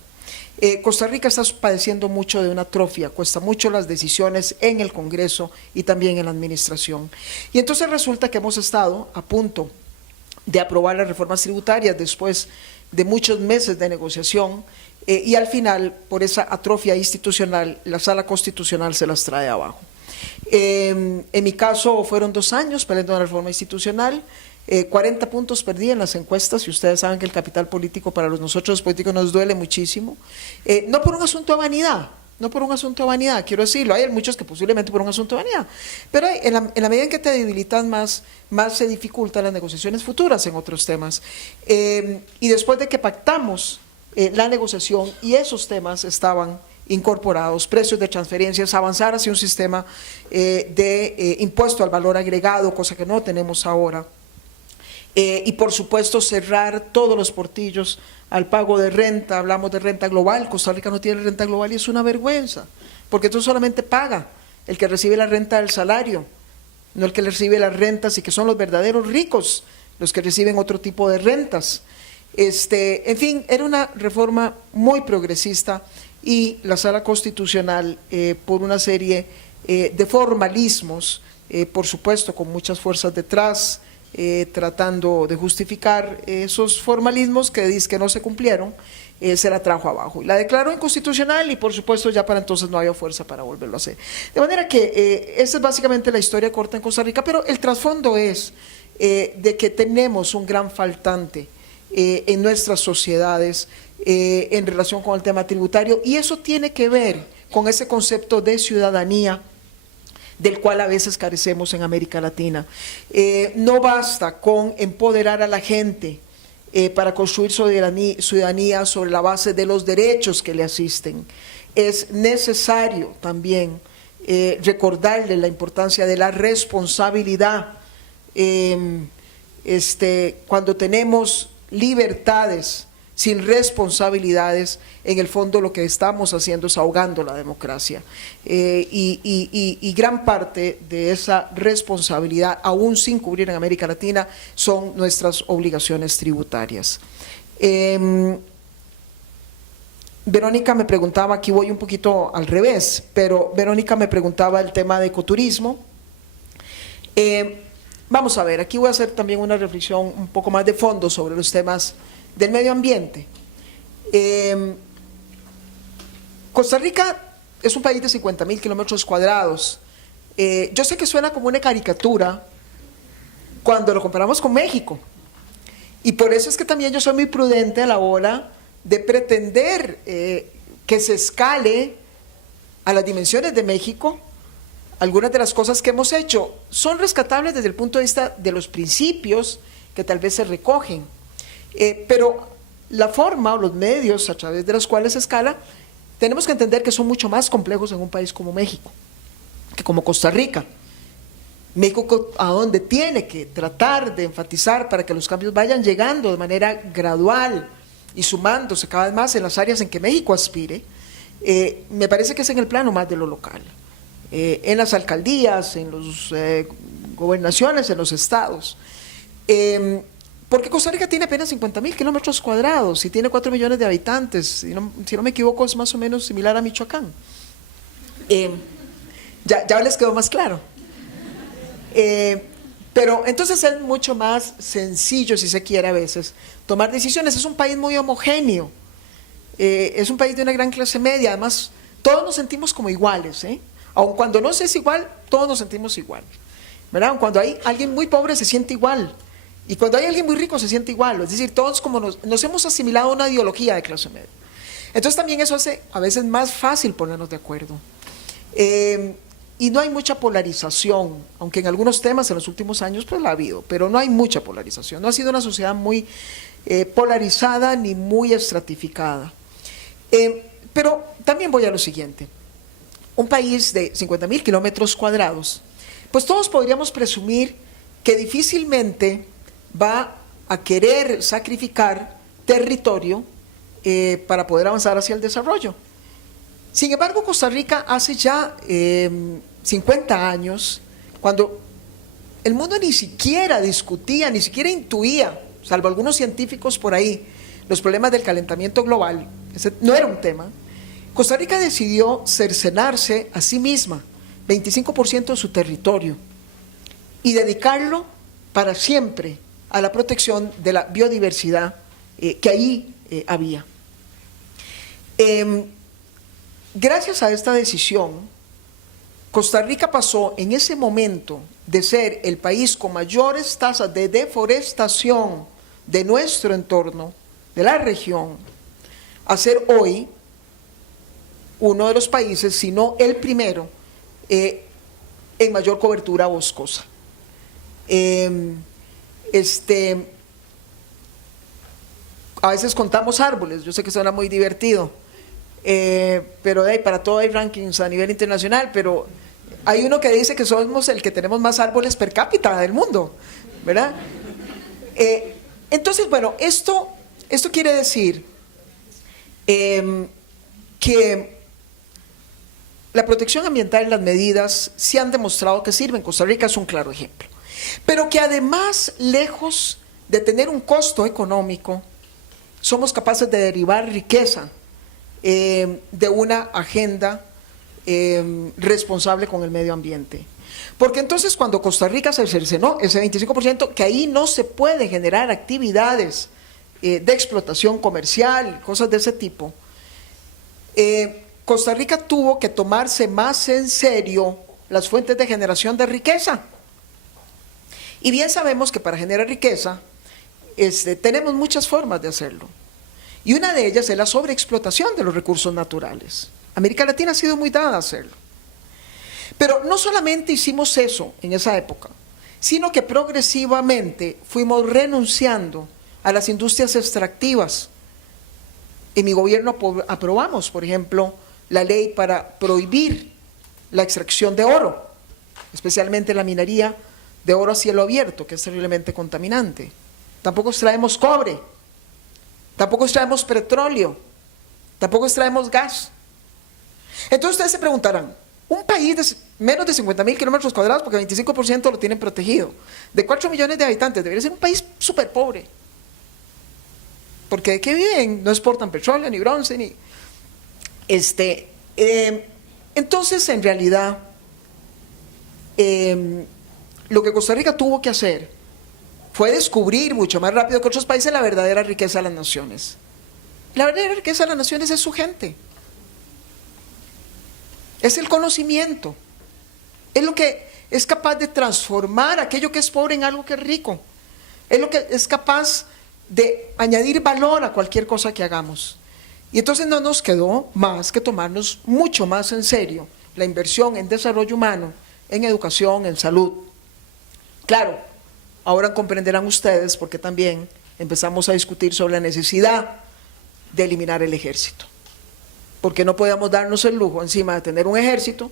Costa Rica está padeciendo mucho de una atrofia, cuesta mucho las decisiones en el Congreso y también en la administración. Y entonces resulta que hemos estado a punto de aprobar las reformas tributarias después de muchos meses de negociación, y al final, por esa atrofia institucional, la Sala Constitucional se las trae abajo. En mi caso fueron 2 años peleando una reforma institucional, 40 puntos perdí en las encuestas, y ustedes saben que el capital político para nosotros los políticos nos duele muchísimo, no por un asunto de vanidad, no por un asunto de vanidad, quiero decirlo, hay muchos que posiblemente por un asunto de vanidad, pero en la medida en que te debilitan más se dificultan las negociaciones futuras en otros temas, y después de que pactamos la negociación y esos temas estaban incorporados, precios de transferencias, avanzar hacia un sistema de impuesto al valor agregado, cosa que no tenemos ahora, y por supuesto cerrar todos los portillos al pago de renta. Hablamos de renta global, Costa Rica no tiene renta global y es una vergüenza, porque entonces solamente paga el que recibe la renta del salario, no el que recibe las rentas, y que son los verdaderos ricos los que reciben otro tipo de rentas. En fin, era una reforma muy progresista, y la Sala Constitucional, por una serie de formalismos, por supuesto con muchas fuerzas detrás, tratando de justificar esos formalismos que dice que no se cumplieron, se la trajo abajo y la declaró inconstitucional, y por supuesto ya para entonces no había fuerza para volverlo a hacer. De manera que esa es básicamente la historia corta en Costa Rica, pero el trasfondo es de que tenemos un gran faltante en nuestras sociedades en relación con el tema tributario, y eso tiene que ver con ese concepto de ciudadanía del cual a veces carecemos en América Latina. No basta con empoderar a la gente para construir ciudadanía sobre la base de los derechos que le asisten. Es necesario también recordarle la importancia de la responsabilidad. Cuando tenemos libertades sin responsabilidades, en el fondo lo que estamos haciendo es ahogando la democracia. Y gran parte de esa responsabilidad, aún sin cubrir en América Latina, son nuestras obligaciones tributarias. Verónica me preguntaba, aquí voy un poquito al revés, pero Verónica me preguntaba el tema de ecoturismo. Vamos a ver, aquí voy a hacer también una reflexión un poco más de fondo sobre los temas del medio ambiente. Costa Rica es un país de 50.000 kilómetros cuadrados. Yo sé que suena como una caricatura cuando lo comparamos con México, y por eso es que también yo soy muy prudente a la hora de pretender que se escale a las dimensiones de México. Algunas de las cosas que hemos hecho son rescatables desde el punto de vista de los principios que tal vez se recogen, pero la forma o los medios a través de los cuales se escala, tenemos que entender que son mucho más complejos en un país como México, que como Costa Rica. México, a donde tiene que tratar de enfatizar para que los cambios vayan llegando de manera gradual y sumándose cada vez más en las áreas en que México aspire, me parece que es en el plano más de lo local, en las alcaldías, en las gobernaciones, en los estados. Porque Costa Rica tiene apenas 50.000 kilómetros cuadrados y tiene 4 millones de habitantes, si no me equivoco es más o menos similar a Michoacán. Ya les quedó más claro. Pero entonces es mucho más sencillo, si se quiere a veces, tomar decisiones. Es un país muy homogéneo, es un país de una gran clase media, además todos nos sentimos como iguales, aun cuando no se es igual, todos nos sentimos igual, ¿verdad? Cuando hay alguien muy pobre se siente igual, y cuando hay alguien muy rico se siente igual, es decir, todos como nos hemos asimilado a una ideología de clase media. Entonces también eso hace a veces más fácil ponernos de acuerdo. Y no hay mucha polarización, aunque en algunos temas en los últimos años pues la ha habido, pero no hay mucha polarización, no ha sido una sociedad muy polarizada ni muy estratificada. Pero también voy a lo siguiente, un país de 50.000 kilómetros cuadrados, pues todos podríamos presumir que difícilmente va a querer sacrificar territorio para poder avanzar hacia el desarrollo. Sin embargo, Costa Rica hace ya 50 años, cuando el mundo ni siquiera discutía, ni siquiera intuía, salvo algunos científicos por ahí, los problemas del calentamiento global, ese no era un tema, Costa Rica decidió cercenarse a sí misma 25% de su territorio y dedicarlo para siempre a la protección de la biodiversidad que ahí había. Gracias a esta decisión, Costa Rica pasó en ese momento de ser el país con mayores tasas de deforestación de nuestro entorno, de la región, a ser hoy uno de los países, si no el primero, en mayor cobertura boscosa. A veces contamos árboles, yo sé que suena muy divertido, pero para todo hay rankings a nivel internacional, pero hay uno que dice que somos el que tenemos más árboles per cápita del mundo, ¿verdad? Entonces, bueno, esto quiere decir que la protección ambiental y las medidas sí han demostrado que sirven. Costa Rica es un claro ejemplo. Pero que además, lejos de tener un costo económico, somos capaces de derivar riqueza de una agenda responsable con el medio ambiente. Porque entonces cuando Costa Rica se cercenó ese 25%, que ahí no se puede generar actividades de explotación comercial, cosas de ese tipo, Costa Rica tuvo que tomarse más en serio las fuentes de generación de riqueza. Y bien sabemos que para generar riqueza tenemos muchas formas de hacerlo. Y una de ellas es la sobreexplotación de los recursos naturales. América Latina ha sido muy dada a hacerlo. Pero no solamente hicimos eso en esa época, sino que progresivamente fuimos renunciando a las industrias extractivas. En mi gobierno aprobamos, por ejemplo, la ley para prohibir la extracción de oro, especialmente la minería de oro a cielo abierto, que es terriblemente contaminante. Tampoco extraemos cobre, tampoco extraemos petróleo, tampoco extraemos gas. Entonces ustedes se preguntarán, un país de menos de 50.000 kilómetros cuadrados, porque el 25% lo tienen protegido, de 4 millones de habitantes, debería ser un país súper pobre. Porque ¿de qué viven? No exportan petróleo, ni bronce, ni... entonces, en realidad, lo que Costa Rica tuvo que hacer fue descubrir mucho más rápido que otros países la verdadera riqueza de las naciones. La verdadera riqueza de las naciones es su gente. Es el conocimiento. Es lo que es capaz de transformar aquello que es pobre en algo que es rico. Es lo que es capaz de añadir valor a cualquier cosa que hagamos. Y entonces no nos quedó más que tomarnos mucho más en serio la inversión en desarrollo humano, en educación, en salud. Claro, ahora comprenderán ustedes porque también empezamos a discutir sobre la necesidad de eliminar el ejército. Porque no podíamos darnos el lujo encima de tener un ejército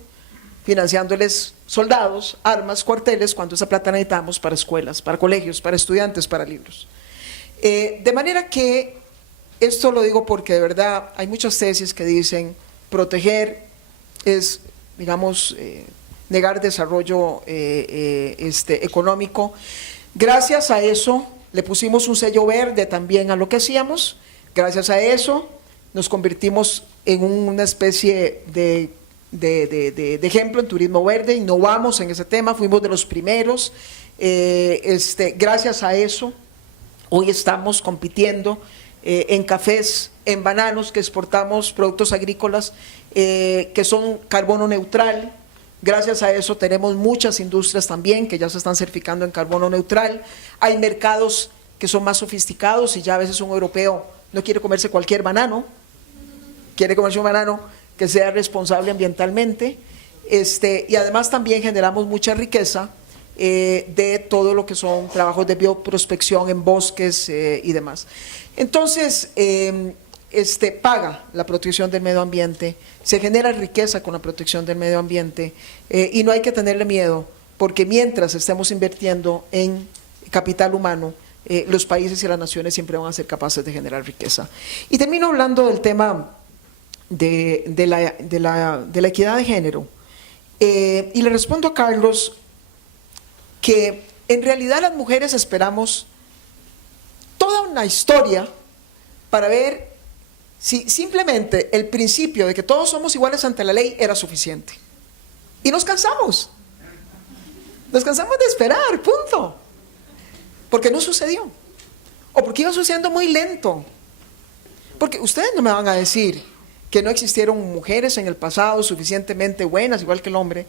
financiándoles soldados, armas, cuarteles, cuando esa plata necesitamos para escuelas, para colegios, para estudiantes, para libros. De manera que, esto lo digo porque de verdad hay muchas tesis que dicen proteger es, digamos, negar desarrollo económico. Gracias a eso le pusimos un sello verde también a lo que hacíamos, gracias a eso nos convertimos en una especie de ejemplo en turismo verde, innovamos en ese tema, fuimos de los primeros, gracias a eso hoy estamos compitiendo en cafés, en bananos, que exportamos productos agrícolas que son carbono neutral. Gracias a eso tenemos muchas industrias también que ya se están certificando en carbono neutral. Hay mercados que son más sofisticados y ya a veces un europeo no quiere comerse cualquier banano, quiere comerse un banano que sea responsable ambientalmente. Y además también generamos mucha riqueza de todo lo que son trabajos de bioprospección en bosques y demás. Entonces, paga la protección del medio ambiente, se genera riqueza con la protección del medio ambiente y no hay que tenerle miedo, porque mientras estemos invirtiendo en capital humano, los países y las naciones siempre van a ser capaces de generar riqueza. Y termino hablando del tema de la equidad de género, y le respondo a Carlos que en realidad las mujeres esperamos toda una historia para ver si simplemente el principio de que todos somos iguales ante la ley era suficiente. Y nos cansamos de esperar, punto. Porque no sucedió, o porque iba sucediendo muy lento. Porque ustedes no me van a decir que no existieron mujeres en el pasado suficientemente buenas, igual que el hombre,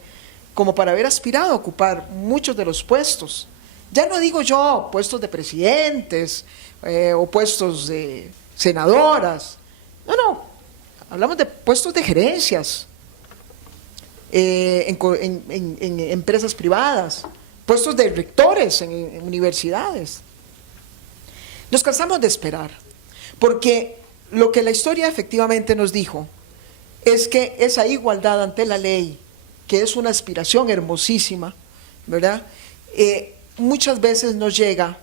como para haber aspirado a ocupar muchos de los puestos. Ya no digo yo puestos de presidentes o puestos de senadoras. No, hablamos de puestos de gerencias en empresas privadas, puestos de rectores en universidades. Nos cansamos de esperar, porque lo que la historia efectivamente nos dijo es que esa igualdad ante la ley, que es una aspiración hermosísima, ¿verdad? Muchas veces no llega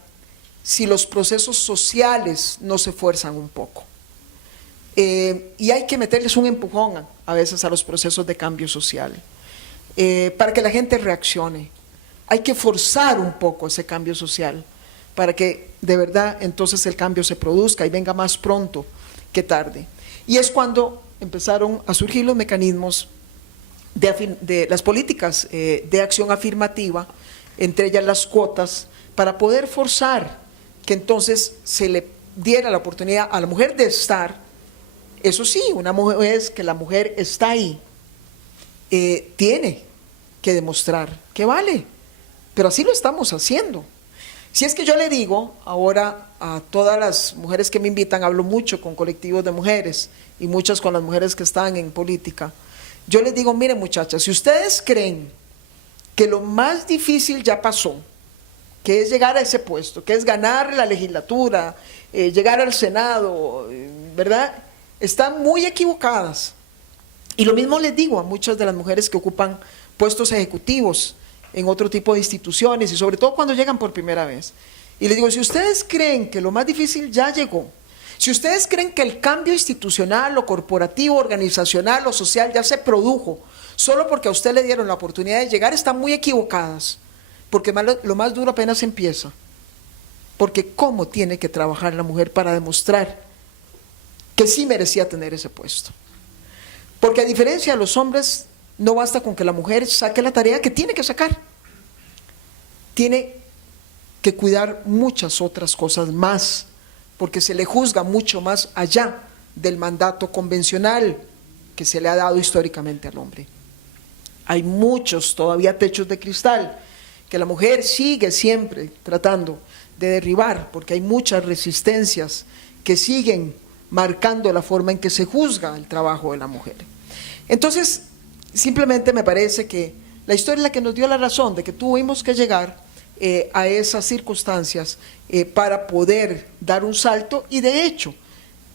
si los procesos sociales no se esfuerzan un poco. Y hay que meterles un empujón a veces a los procesos de cambio social, para que la gente reaccione. Hay que forzar un poco ese cambio social, para que de verdad entonces el cambio se produzca y venga más pronto que tarde. Y es cuando empezaron a surgir los mecanismos de las políticas de acción afirmativa, entre ellas las cuotas, para poder forzar que entonces se le diera la oportunidad a la mujer de estar. Eso sí, una mujer es que la mujer está ahí, tiene que demostrar que vale, pero así lo estamos haciendo. Si es que yo le digo ahora a todas las mujeres que me invitan, hablo mucho con colectivos de mujeres y muchas con las mujeres que están en política, yo les digo, miren muchachas, si ustedes creen que lo más difícil ya pasó, que es llegar a ese puesto, que es ganar la legislatura, llegar al Senado, ¿verdad? Están muy equivocadas. Y lo mismo les digo a muchas de las mujeres que ocupan puestos ejecutivos en otro tipo de instituciones y sobre todo cuando llegan por primera vez. Y les digo, si ustedes creen que lo más difícil ya llegó, si ustedes creen que el cambio institucional o corporativo, organizacional o social ya se produjo solo porque a usted le dieron la oportunidad de llegar, están muy equivocadas, porque lo más duro apenas empieza. Porque cómo tiene que trabajar la mujer para demostrar que sí merecía tener ese puesto. Porque a diferencia de los hombres, no basta con que la mujer saque la tarea que tiene que sacar. Tiene que cuidar muchas otras cosas más, porque se le juzga mucho más allá del mandato convencional que se le ha dado históricamente al hombre. Hay muchos todavía techos de cristal que la mujer sigue siempre tratando de derribar, porque hay muchas resistencias que siguen marcando la forma en que se juzga el trabajo de la mujer. Entonces, simplemente me parece que la historia es la que nos dio la razón de que tuvimos que llegar a esas circunstancias para poder dar un salto, y de hecho,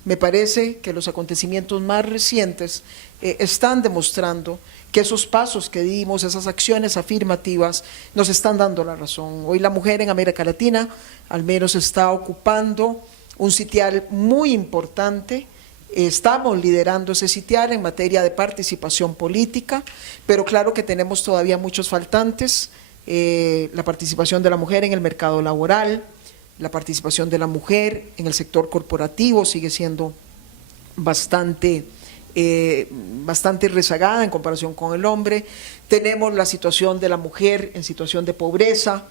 me parece que los acontecimientos más recientes están demostrando que esos pasos que dimos, esas acciones afirmativas, nos están dando la razón. Hoy la mujer en América Latina al menos está ocupando un sitial muy importante. Estamos liderando ese sitial en materia de participación política, pero claro que tenemos todavía muchos faltantes. La participación de la mujer en el mercado laboral, la participación de la mujer en el sector corporativo sigue siendo bastante rezagada en comparación con el hombre. Tenemos la situación de la mujer en situación de pobreza,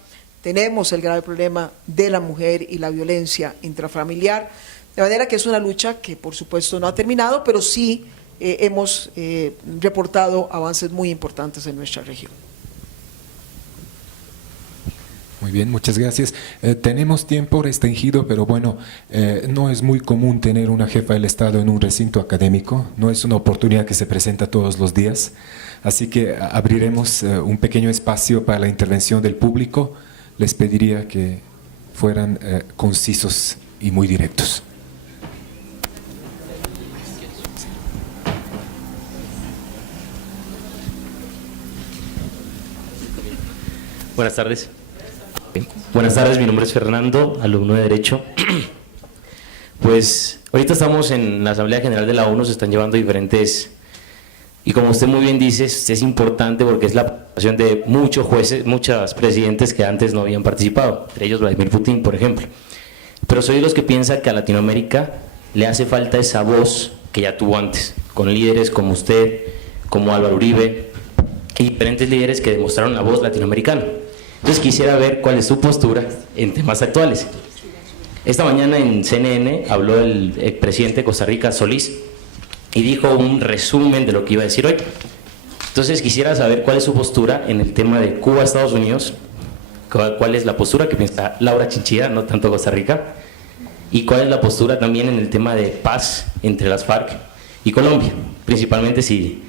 tenemos el grave problema de la mujer y la violencia intrafamiliar, de manera que es una lucha que por supuesto no ha terminado, pero sí hemos reportado avances muy importantes en nuestra región. Muy bien, muchas gracias. Tenemos tiempo restringido, pero bueno, no es muy común tener una jefa del Estado en un recinto académico, no es una oportunidad que se presenta todos los días, así que abriremos un pequeño espacio para la intervención del público. Les pediría que fueran concisos y muy directos. Buenas tardes. Buenas tardes, mi nombre es Fernando, alumno de Derecho. Pues ahorita estamos en la Asamblea General de la ONU, se están llevando diferentes, y como usted muy bien dice, es importante porque es la participación de muchos jueces, muchos presidentes que antes no habían participado, entre ellos Vladimir Putin, por ejemplo. Pero soy de los que piensa que a Latinoamérica le hace falta esa voz que ya tuvo antes, con líderes como usted, como Álvaro Uribe, y diferentes líderes que demostraron la voz latinoamericana. Entonces quisiera ver cuál es su postura en temas actuales. Esta mañana en CNN habló el presidente de Costa Rica, Solís, y dijo un resumen de lo que iba a decir hoy. Entonces quisiera saber cuál es su postura en el tema de Cuba, Estados Unidos, cuál es la postura que piensa Laura Chinchilla, no tanto Costa Rica, y cuál es la postura también en el tema de paz entre las FARC y Colombia, principalmente si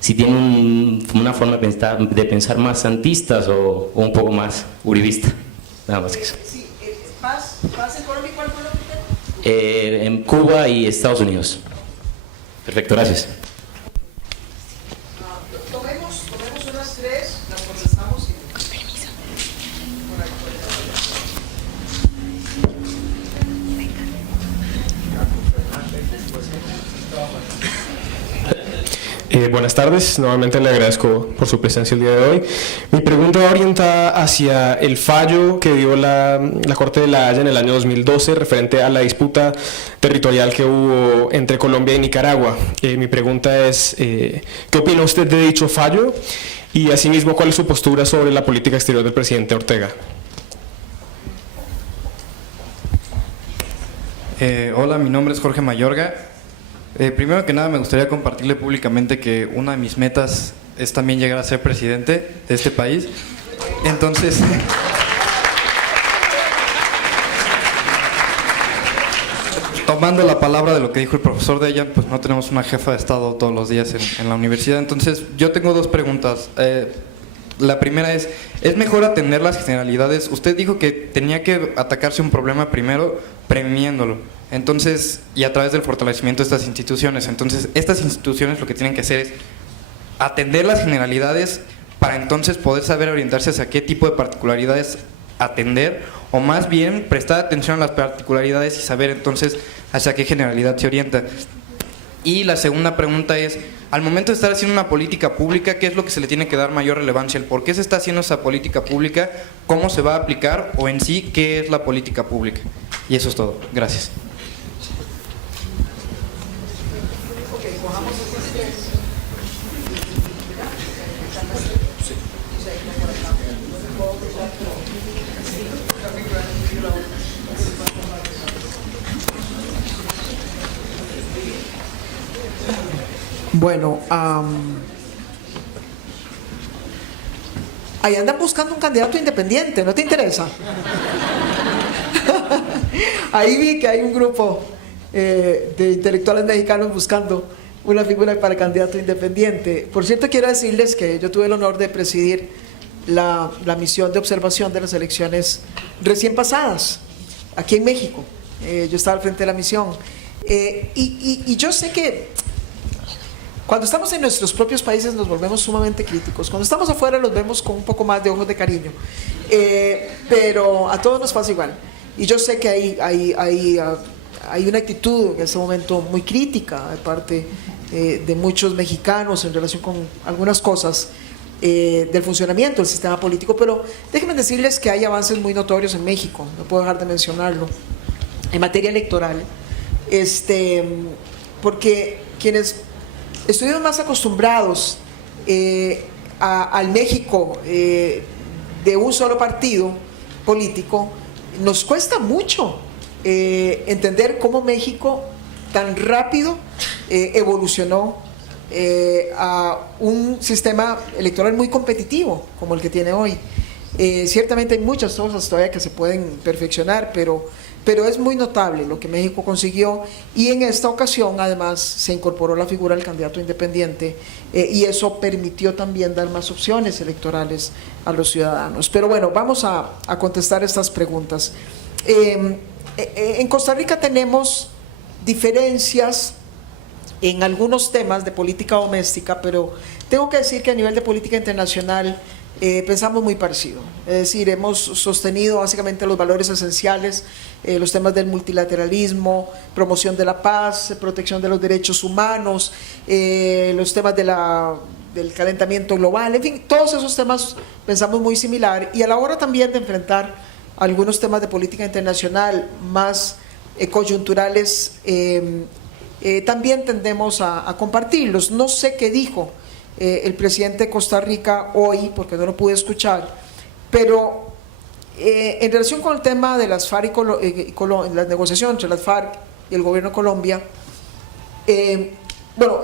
tiene una forma de pensar más santistas o un poco más uribista, nada más que eso. Sí, ¿paz en Colombia y cuál fue lo que en Cuba y Estados Unidos. Perfecto, gracias. Tomemos unas tres, las contestamos y... Buenas tardes, nuevamente le agradezco por su presencia el día de hoy. Mi pregunta va orientada hacia el fallo que dio la Corte de la Haya en el año 2012 referente a la disputa territorial que hubo entre Colombia y Nicaragua. Mi pregunta es, ¿qué opina usted de dicho fallo? Y asimismo, ¿cuál es su postura sobre la política exterior del presidente Ortega? Hola, mi nombre es Jorge Mayorga. Primero que nada me gustaría compartirle públicamente que una de mis metas es también llegar a ser presidente de este país. Entonces, tomando la palabra de lo que dijo el profesor Dejan, pues no tenemos una jefa de Estado todos los días en la universidad. Entonces, yo tengo dos preguntas. La primera es mejor atender las generalidades. Usted dijo que tenía que atacarse un problema primero previniéndolo. Entonces, y a través del fortalecimiento de estas instituciones. Entonces, estas instituciones lo que tienen que hacer es atender las generalidades para entonces poder saber orientarse hacia qué tipo de particularidades atender, o más bien prestar atención a las particularidades y saber entonces hacia qué generalidad se orienta. Y la segunda pregunta es, al momento de estar haciendo una política pública, ¿qué es lo que se le tiene que dar mayor relevancia? ¿El por qué se está haciendo esa política pública? ¿Cómo se va a aplicar? O en sí, ¿qué es la política pública? Y eso es todo. Gracias. Bueno, ahí andan buscando un candidato independiente, ¿no te interesa? Ahí vi que hay un grupo de intelectuales mexicanos buscando una figura para candidato independiente. Por cierto, quiero decirles que yo tuve el honor de presidir la misión de observación de las elecciones recién pasadas, aquí en México. Yo estaba al frente de la misión. Y yo sé que cuando estamos en nuestros propios países nos volvemos sumamente críticos. Cuando estamos afuera los vemos con un poco más de ojos de cariño. Pero a todos nos pasa igual. Y yo sé que hay una actitud en ese momento muy crítica de parte de muchos mexicanos en relación con algunas cosas del funcionamiento del sistema político. Pero déjenme decirles que hay avances muy notorios en México, no puedo dejar de mencionarlo, en materia electoral. Porque quienes estuvimos más acostumbrados al México de un solo partido político, nos cuesta mucho entender cómo México tan rápido evolucionó a un sistema electoral muy competitivo como el que tiene hoy. Ciertamente hay muchas cosas todavía que se pueden perfeccionar, pero es muy notable lo que México consiguió, y en esta ocasión además se incorporó la figura del candidato independiente y eso permitió también dar más opciones electorales a los ciudadanos. Pero bueno, vamos a contestar estas preguntas. En Costa Rica tenemos diferencias en algunos temas de política doméstica, pero tengo que decir que a nivel de política internacional pensamos muy parecido. Es decir, hemos sostenido básicamente los valores esenciales, los temas del multilateralismo, promoción de la paz, protección de los derechos humanos, los temas del calentamiento global, en fin, todos esos temas pensamos muy similar, y a la hora también de enfrentar algunos temas de política internacional más coyunturales, también tendemos a compartirlos. No sé qué dijo el presidente de Costa Rica hoy, porque no lo pude escuchar, pero en relación con el tema de las FARC y las negociaciones entre las FARC y el gobierno de Colombia, bueno,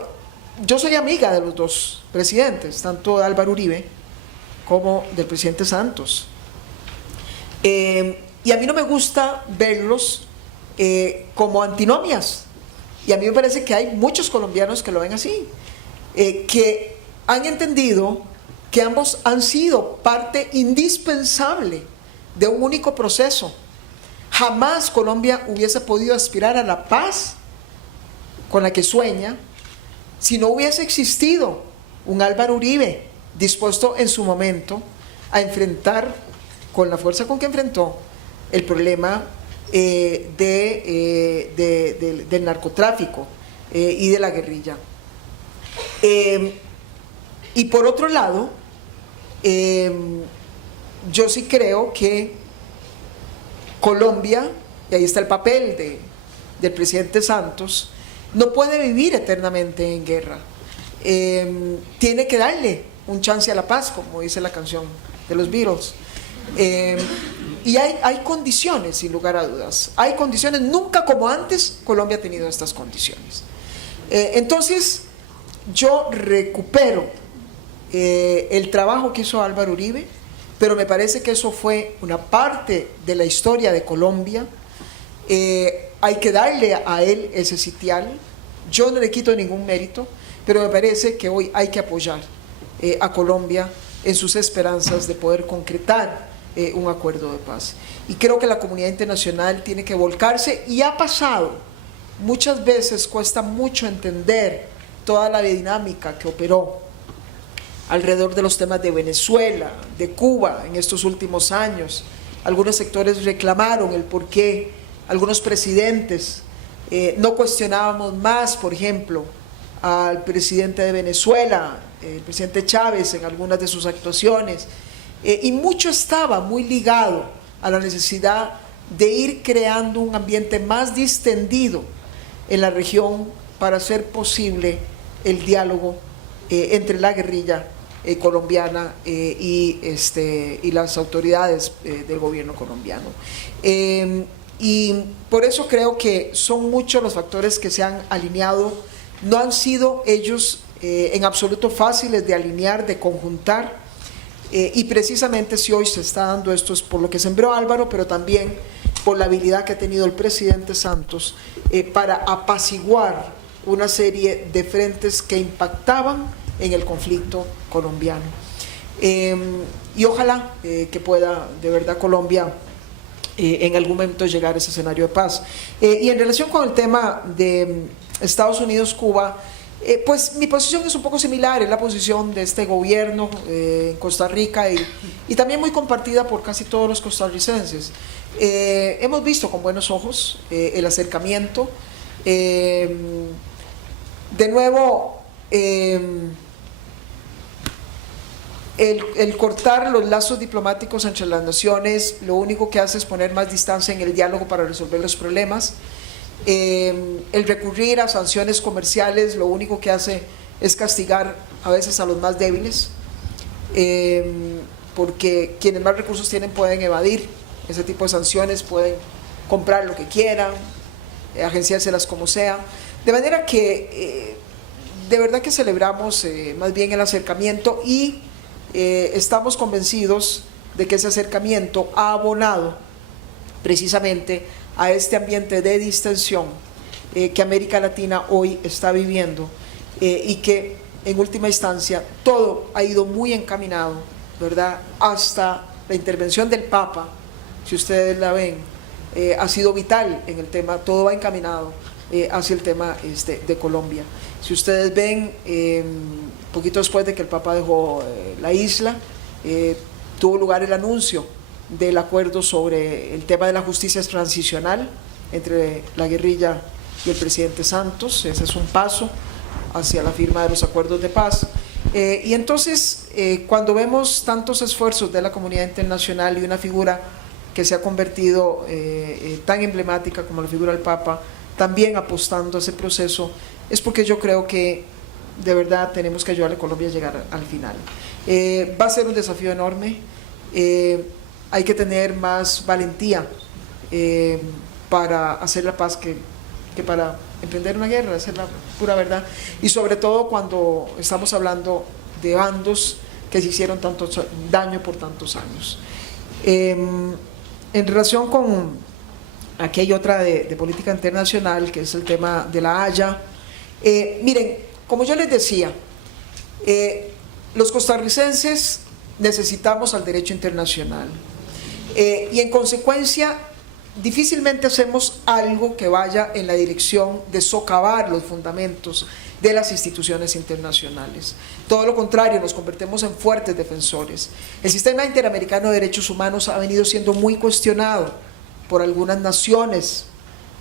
yo soy amiga de los dos presidentes, tanto de Álvaro Uribe como del presidente Santos, y a mí no me gusta verlos como antinomias, y a mí me parece que hay muchos colombianos que lo ven así, que han entendido que ambos han sido parte indispensable de un único proceso. Jamás Colombia hubiese podido aspirar a la paz con la que sueña si no hubiese existido un Álvaro Uribe dispuesto en su momento a enfrentar con la fuerza con que enfrentó el problema del narcotráfico y de la guerrilla. Y por otro lado, yo sí creo que Colombia, y ahí está el papel del presidente Santos, no puede vivir eternamente en guerra. Tiene que darle un chance a la paz, como dice la canción de los Beatles. Y hay condiciones, sin lugar a dudas. Hay condiciones, nunca como antes Colombia ha tenido estas condiciones. Entonces, yo recupero el trabajo que hizo Álvaro Uribe, pero me parece que eso fue una parte de la historia de Colombia. Hay que darle a él ese sitial. Yo no le quito ningún mérito, pero me parece que hoy hay que apoyar a Colombia en sus esperanzas de poder concretar un acuerdo de paz. Y creo que la comunidad internacional tiene que volcarse, y ha pasado. Muchas veces cuesta mucho entender toda la dinámica que operó alrededor de los temas de Venezuela, de Cuba en estos últimos años. Algunos sectores reclamaron el por qué algunos presidentes no cuestionábamos más, por ejemplo, al presidente de Venezuela, el presidente Chávez, en algunas de sus actuaciones, y mucho estaba muy ligado a la necesidad de ir creando un ambiente más distendido en la región para hacer posible el diálogo entre la guerrilla colombiana y las autoridades del gobierno colombiano. Y por eso creo que son muchos los factores que se han alineado. No han sido ellos en absoluto fáciles de alinear, de conjuntar, y precisamente si hoy se está dando esto es por lo que sembró Álvaro, pero también por la habilidad que ha tenido el presidente Santos para apaciguar una serie de frentes que impactaban en el conflicto colombiano. Y ojalá que pueda de verdad Colombia en algún momento llegar a ese escenario de paz. Y en relación con el tema de Estados Unidos-Cuba, pues mi posición es un poco similar, es la posición de este gobierno en Costa Rica y también muy compartida por casi todos los costarricenses. Hemos visto con buenos ojos el acercamiento. De nuevo, el cortar los lazos diplomáticos entre las naciones lo único que hace es poner más distancia en el diálogo para resolver los problemas. El recurrir a sanciones comerciales lo único que hace es castigar a veces a los más débiles, porque quienes más recursos tienen pueden evadir ese tipo de sanciones, pueden comprar lo que quieran, agenciárselas como sea, de manera que de verdad que celebramos más bien el acercamiento y estamos convencidos de que ese acercamiento ha abonado precisamente a este ambiente de distensión que América Latina hoy está viviendo y que en última instancia todo ha ido muy encaminado, ¿verdad? Hasta la intervención del Papa, si ustedes la ven, ha sido vital en el tema, todo va encaminado hacia el tema de Colombia. Si ustedes ven, poquito después de que el Papa dejó la isla, tuvo lugar el anuncio del acuerdo sobre el tema de la justicia transicional entre la guerrilla y el presidente Santos. Ese es un paso hacia la firma de los acuerdos de paz. Y entonces, cuando vemos tantos esfuerzos de la comunidad internacional y una figura que se ha convertido tan emblemática como la figura del Papa, también apostando a ese proceso, es porque yo creo que de verdad tenemos que ayudarle a Colombia a llegar al final. Va a ser un desafío enorme. Hay que tener más valentía para hacer la paz que para emprender una guerra, esa es la pura verdad. Y sobre todo cuando estamos hablando de bandos que se hicieron tanto daño por tantos años. En relación con aquella otra de política internacional, que es el tema de la Haya, miren, como yo les decía, los costarricenses necesitamos al derecho internacional. Y en consecuencia difícilmente hacemos algo que vaya en la dirección de socavar los fundamentos de las instituciones internacionales. Todo lo contrario, nos convertimos en fuertes defensores. El sistema interamericano de derechos humanos ha venido siendo muy cuestionado por algunas naciones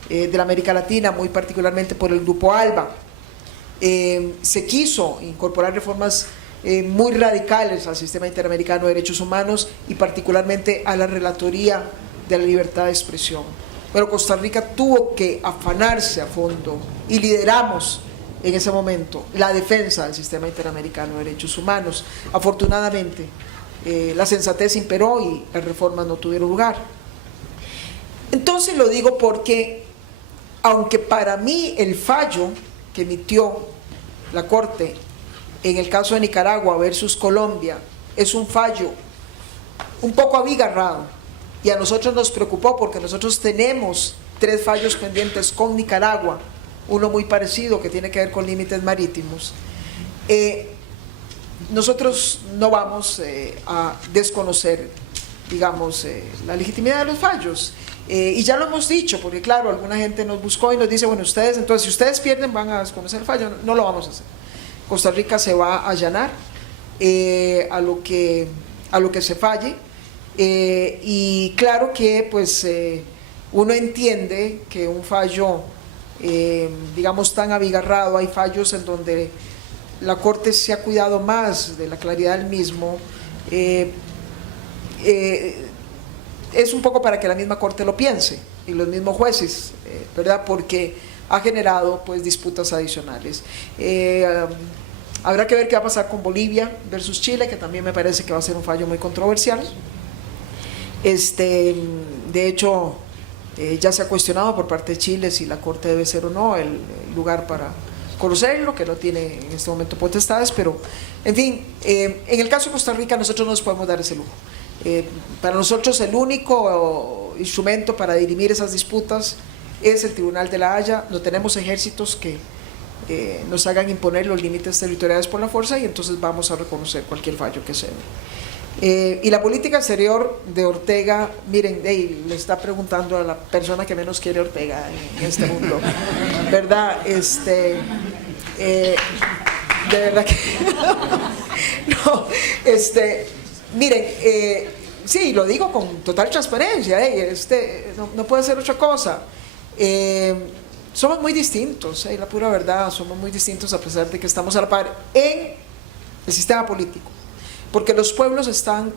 de la América Latina, muy particularmente por el Grupo ALBA. Se quiso incorporar reformas muy radicales al sistema interamericano de derechos humanos y particularmente a la relatoría de la libertad de expresión. Pero Costa Rica tuvo que afanarse a fondo y lideramos en ese momento la defensa del sistema interamericano de derechos humanos. Afortunadamente la sensatez imperó y las reformas no tuvieron lugar. Entonces lo digo porque aunque para mí el fallo que emitió la Corte en el caso de Nicaragua versus Colombia es un fallo un poco abigarrado y a nosotros nos preocupó porque nosotros tenemos 3 fallos pendientes con Nicaragua, uno muy parecido que tiene que ver con límites marítimos. nosotros no vamos a desconocer, digamos, la legitimidad de los fallos. Y ya lo hemos dicho, porque claro, alguna gente nos buscó y nos dice, bueno, ustedes, entonces si ustedes pierden van a desconocer el fallo. No lo vamos a hacer. Costa Rica se va a allanar a lo que se falle, y claro que pues uno entiende que un fallo, digamos, tan abigarrado, hay fallos en donde la Corte se ha cuidado más de la claridad del mismo, es un poco para que la misma Corte lo piense y los mismos jueces, ¿verdad? Porque ha generado pues disputas adicionales. Habrá que ver qué va a pasar con Bolivia versus Chile, que también me parece que va a ser un fallo muy controversial. De hecho, ya se ha cuestionado por parte de Chile si la Corte debe ser o no el lugar para conocerlo, que no tiene en este momento potestades, pero en fin, en el caso de Costa Rica nosotros no nos podemos dar ese lujo. Para nosotros el único instrumento para dirimir esas disputas es el Tribunal de la Haya. No tenemos ejércitos que nos hagan imponer los límites territoriales por la fuerza, y entonces vamos a reconocer cualquier fallo que se dé. Y la política exterior de Ortega, miren, le está preguntando a la persona que menos quiere Ortega en este mundo, ¿verdad? De verdad que no, miren, sí, lo digo con total transparencia, no puede ser otra cosa. Somos muy distintos, la pura verdad, somos muy distintos a pesar de que estamos a la par en el sistema político, porque los pueblos están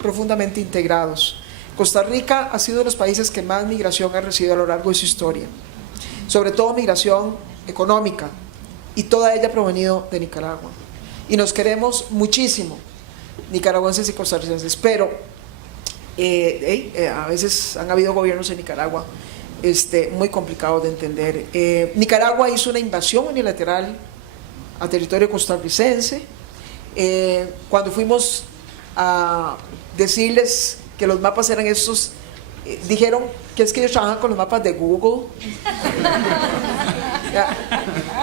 profundamente integrados. Costa Rica ha sido de los países que más migración ha recibido a lo largo de su historia, sobre todo migración económica, y toda ella ha provenido de Nicaragua, y nos queremos muchísimo, nicaragüenses y costarricenses, pero a veces han habido gobiernos en Nicaragua muy complicados de entender. Nicaragua hizo una invasión unilateral a territorio costarricense. Cuando fuimos a decirles que los mapas eran estos, dijeron que es que ellos trabajan con los mapas de Google.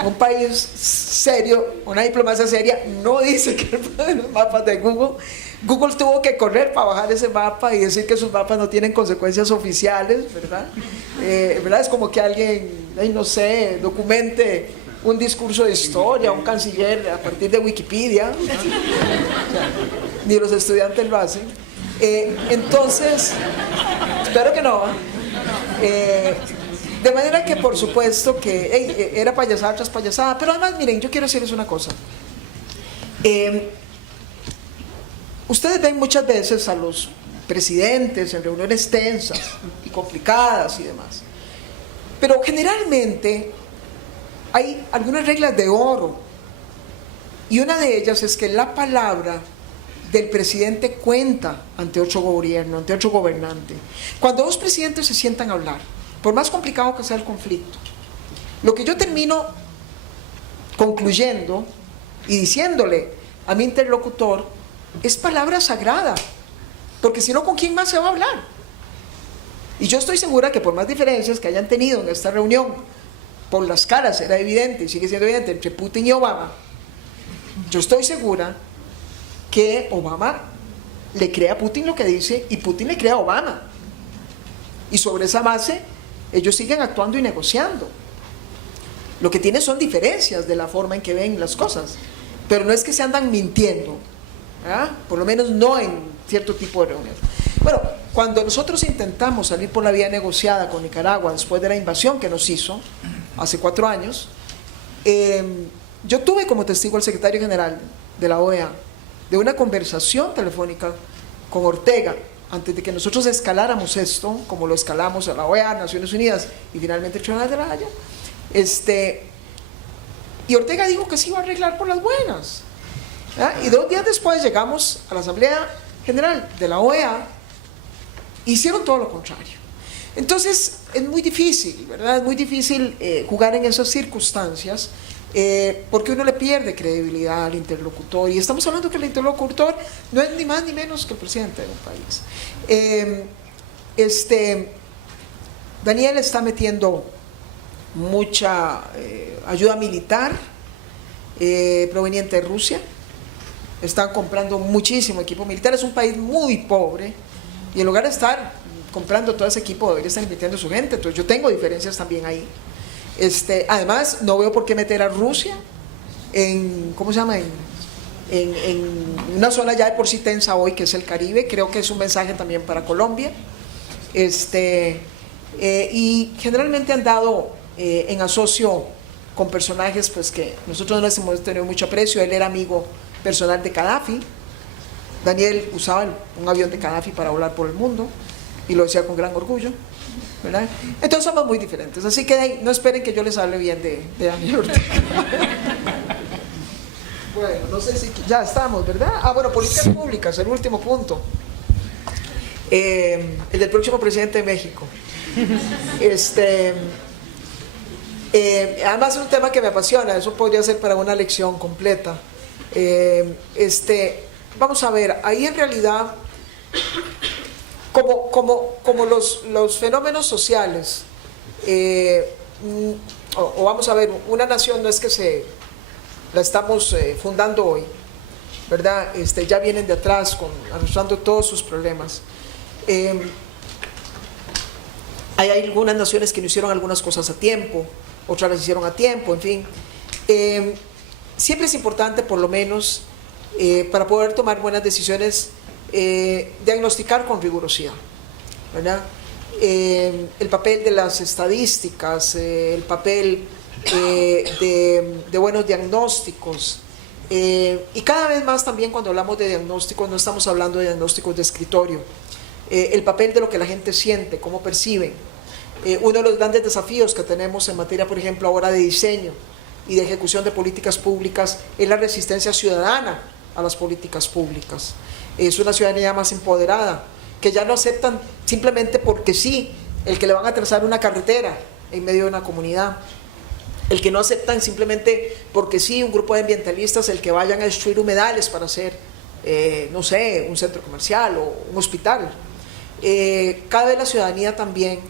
Un país serio, una diplomacia seria, no dice que los mapas de Google. Google tuvo que correr para bajar ese mapa y decir que sus mapas no tienen consecuencias oficiales, ¿verdad? ¿Verdad? Es como que alguien, no sé, documente un discurso de historia, un canciller a partir de Wikipedia. O sea, ni los estudiantes lo hacen. Entonces, espero que no. De manera que por supuesto que era payasada tras payasada, pero además miren, yo quiero decirles una cosa. Ustedes ven muchas veces a los presidentes en reuniones tensas y complicadas y demás, pero generalmente hay algunas reglas de oro, y una de ellas es que la palabra del presidente cuenta ante otro gobierno, ante otro gobernante. Cuando dos presidentes se sientan a hablar, por más complicado que sea el conflicto, lo que yo termino concluyendo y diciéndole a mi interlocutor es palabra sagrada, porque si no, ¿con quién más se va a hablar? Y yo estoy segura que por más diferencias que hayan tenido en esta reunión, por las caras era evidente y sigue siendo evidente entre Putin y Obama, yo estoy segura que Obama le cree a Putin lo que dice y Putin le cree a Obama, y sobre esa base ellos siguen actuando y negociando. Lo que tienen son diferencias de la forma en que ven las cosas, pero no es que se andan mintiendo, ¿verdad? Por lo menos no en cierto tipo de reuniones. Bueno, cuando nosotros intentamos salir por la vía negociada con Nicaragua después de la invasión que nos hizo hace 4 años, yo tuve como testigo al secretario general de la OEA de una conversación telefónica con Ortega antes de que nosotros escaláramos esto, como lo escalamos a la OEA, Naciones Unidas y finalmente el Tribunal de la Haya. Y Ortega dijo que se iba a arreglar por las buenas. Y 2 días después llegamos a la Asamblea General de la OEA, hicieron todo lo contrario. Entonces es muy difícil, ¿verdad? Es muy difícil jugar en esas circunstancias, porque uno le pierde credibilidad al interlocutor, y estamos hablando que el interlocutor no es ni más ni menos que el presidente de un país. Daniel está metiendo mucha ayuda militar proveniente de Rusia. están comprando muchísimo equipo militar. Es un país muy pobre y en lugar de estar comprando todo ese equipo debería estar invirtiendo su gente. Entonces yo tengo diferencias también ahí. Además, no veo por qué meter a Rusia en, ¿cómo se llama? En una zona ya de por sí tensa hoy, que es el Caribe. Creo que es un mensaje también para Colombia. Y generalmente han dado en asocio con personajes pues que nosotros no les hemos tenido mucho aprecio. Él era amigo personal de Gaddafi. Daniel usaba un avión de Gaddafi para volar por el mundo y lo decía con gran orgullo, ¿verdad? Entonces somos muy diferentes, así que no esperen que yo les hable bien de Daniel Ortega. Bueno, no sé si ya estamos, ¿verdad? Bueno, políticas públicas, el último punto, el del próximo presidente de México. Además es un tema que me apasiona, eso podría ser para una lección completa. Vamos a ver, ahí en realidad, como los fenómenos sociales, o vamos a ver, una nación no es que la estamos fundando hoy, ¿verdad? Ya vienen de atrás arrastrando todos sus problemas. Hay algunas naciones que no hicieron algunas cosas a tiempo, otras las hicieron a tiempo, en fin. Siempre es importante, por lo menos, para poder tomar buenas decisiones, diagnosticar con rigurosidad, ¿verdad? El papel de las estadísticas, el papel de buenos diagnósticos, y cada vez más también cuando hablamos de diagnósticos no estamos hablando de diagnósticos de escritorio, el papel de lo que la gente siente, cómo perciben. Uno de los grandes desafíos que tenemos en materia, por ejemplo, ahora de diseño y de ejecución de políticas públicas es la resistencia ciudadana a las políticas públicas. Es una ciudadanía más empoderada, que ya no aceptan simplemente porque sí el que le van a trazar una carretera en medio de una comunidad, el que no aceptan simplemente porque sí un grupo de ambientalistas el que vayan a destruir humedales para hacer, no sé, un centro comercial o un hospital. Cada vez la ciudadanía también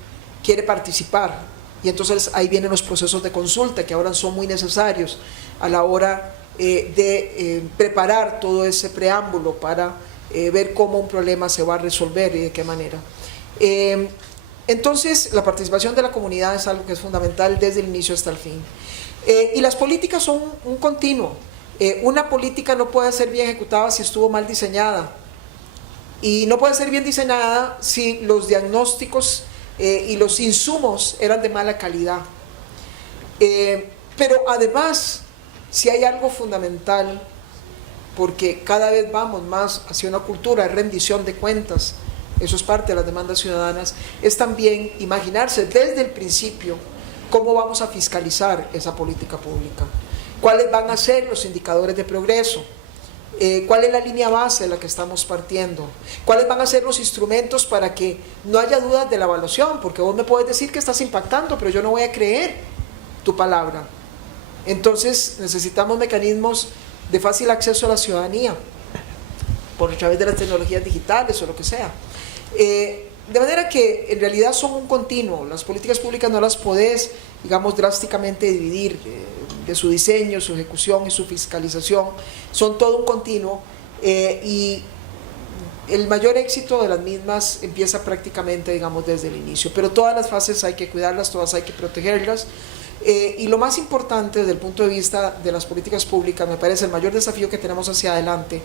quiere participar y entonces ahí vienen los procesos de consulta que ahora son muy necesarios a la hora de preparar todo ese preámbulo para ver cómo un problema se va a resolver y de qué manera. Entonces la participación de la comunidad es algo que es fundamental desde el inicio hasta el fin. Y las políticas son un continuo. Una política no puede ser bien ejecutada si estuvo mal diseñada, y no puede ser bien diseñada si los diagnósticos y los insumos eran de mala calidad. Pero además, si hay algo fundamental, porque cada vez vamos más hacia una cultura de rendición de cuentas, eso es parte de las demandas ciudadanas, es también imaginarse desde el principio cómo vamos a fiscalizar esa política pública, cuáles van a ser los indicadores de progreso, cuál es la línea base de la que estamos partiendo, cuáles van a ser los instrumentos para que no haya dudas de la evaluación, porque vos me puedes decir que estás impactando, pero yo no voy a creer tu palabra. Entonces necesitamos mecanismos de fácil acceso a la ciudadanía, por a través de las tecnologías digitales o lo que sea. De manera que en realidad son un continuo. Las políticas públicas no las podés, digamos, drásticamente dividir de su diseño, su ejecución y su fiscalización. Son todo un continuo y el mayor éxito de las mismas empieza prácticamente, digamos, desde el inicio. Pero todas las fases hay que cuidarlas, todas hay que protegerlas. Y lo más importante desde el punto de vista de las políticas públicas, me parece el mayor desafío que tenemos hacia adelante,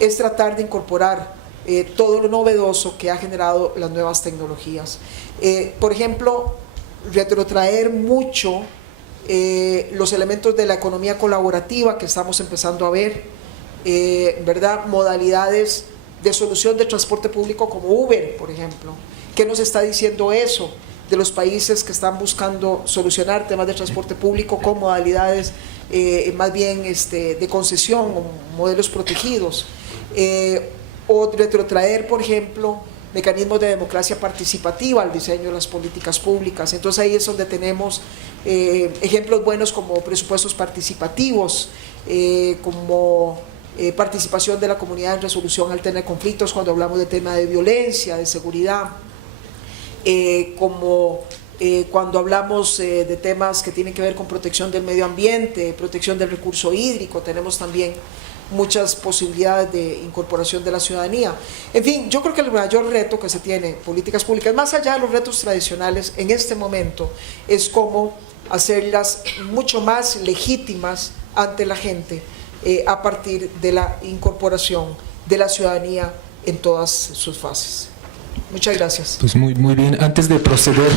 es tratar de incorporar todo lo novedoso que ha generado las nuevas tecnologías. Por ejemplo, retrotraer mucho los elementos de la economía colaborativa que estamos empezando a ver, ¿verdad? Modalidades de solución de transporte público como Uber, por ejemplo. ¿Qué nos está diciendo eso de los países que están buscando solucionar temas de transporte público con modalidades más bien de concesión o modelos protegidos? O retrotraer, por ejemplo, mecanismos de democracia participativa al diseño de las políticas públicas. Entonces ahí es donde tenemos ejemplos buenos como presupuestos participativos, como participación de la comunidad en resolución alterna de conflictos cuando hablamos de tema de violencia, de seguridad, como cuando hablamos de temas que tienen que ver con protección del medio ambiente, protección del recurso hídrico. Tenemos también muchas posibilidades de incorporación de la ciudadanía. En fin, yo creo que el mayor reto que se tiene, políticas públicas, más allá de los retos tradicionales en este momento, es cómo hacerlas mucho más legítimas ante la gente a partir de la incorporación de la ciudadanía en todas sus fases. Muchas gracias. Pues muy bien. Antes de proceder...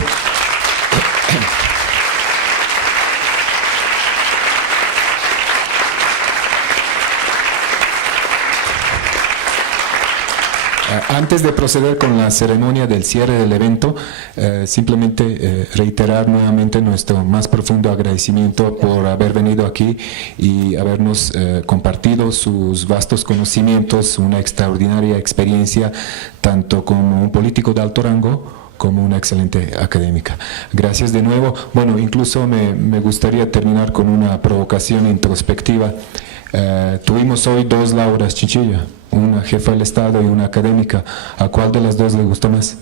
Antes de proceder con la ceremonia del cierre del evento, simplemente reiterar nuevamente nuestro más profundo agradecimiento por haber venido aquí y habernos compartido sus vastos conocimientos, una extraordinaria experiencia, tanto como un político de alto rango como una excelente académica. Gracias de nuevo. Bueno, incluso me gustaría terminar con una provocación introspectiva. Tuvimos hoy dos Lauras Chinchilla, una jefa del Estado y una académica. ¿A cuál de las dos le gustó más?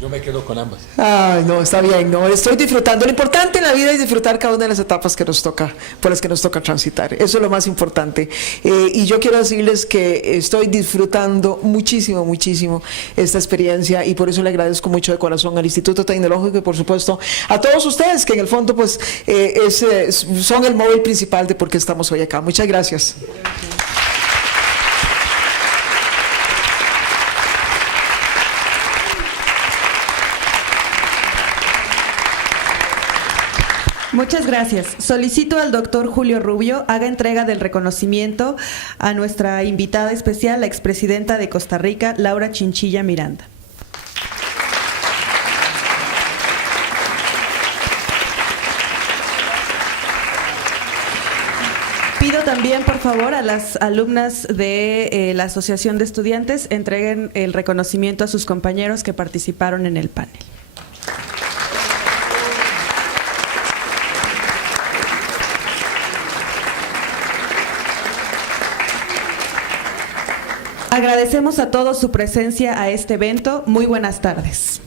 Yo me quedo con ambas. Ay, no, está bien, no, estoy disfrutando. Lo importante en la vida es disfrutar cada una de las etapas que nos toca, por las que nos toca transitar. Eso es lo más importante. Y yo quiero decirles que estoy disfrutando muchísimo, muchísimo esta experiencia, y por eso le agradezco mucho de corazón al Instituto Tecnológico y por supuesto a todos ustedes que en el fondo pues son el móvil principal de por qué estamos hoy acá. Muchas gracias. Muchas gracias. Solicito al doctor Julio Rubio haga entrega del reconocimiento a nuestra invitada especial, la expresidenta de Costa Rica, Laura Chinchilla Miranda. Pido también, por favor, a las alumnas de la Asociación de Estudiantes entreguen el reconocimiento a sus compañeros que participaron en el panel. Agradecemos a todos su presencia a este evento. Muy buenas tardes.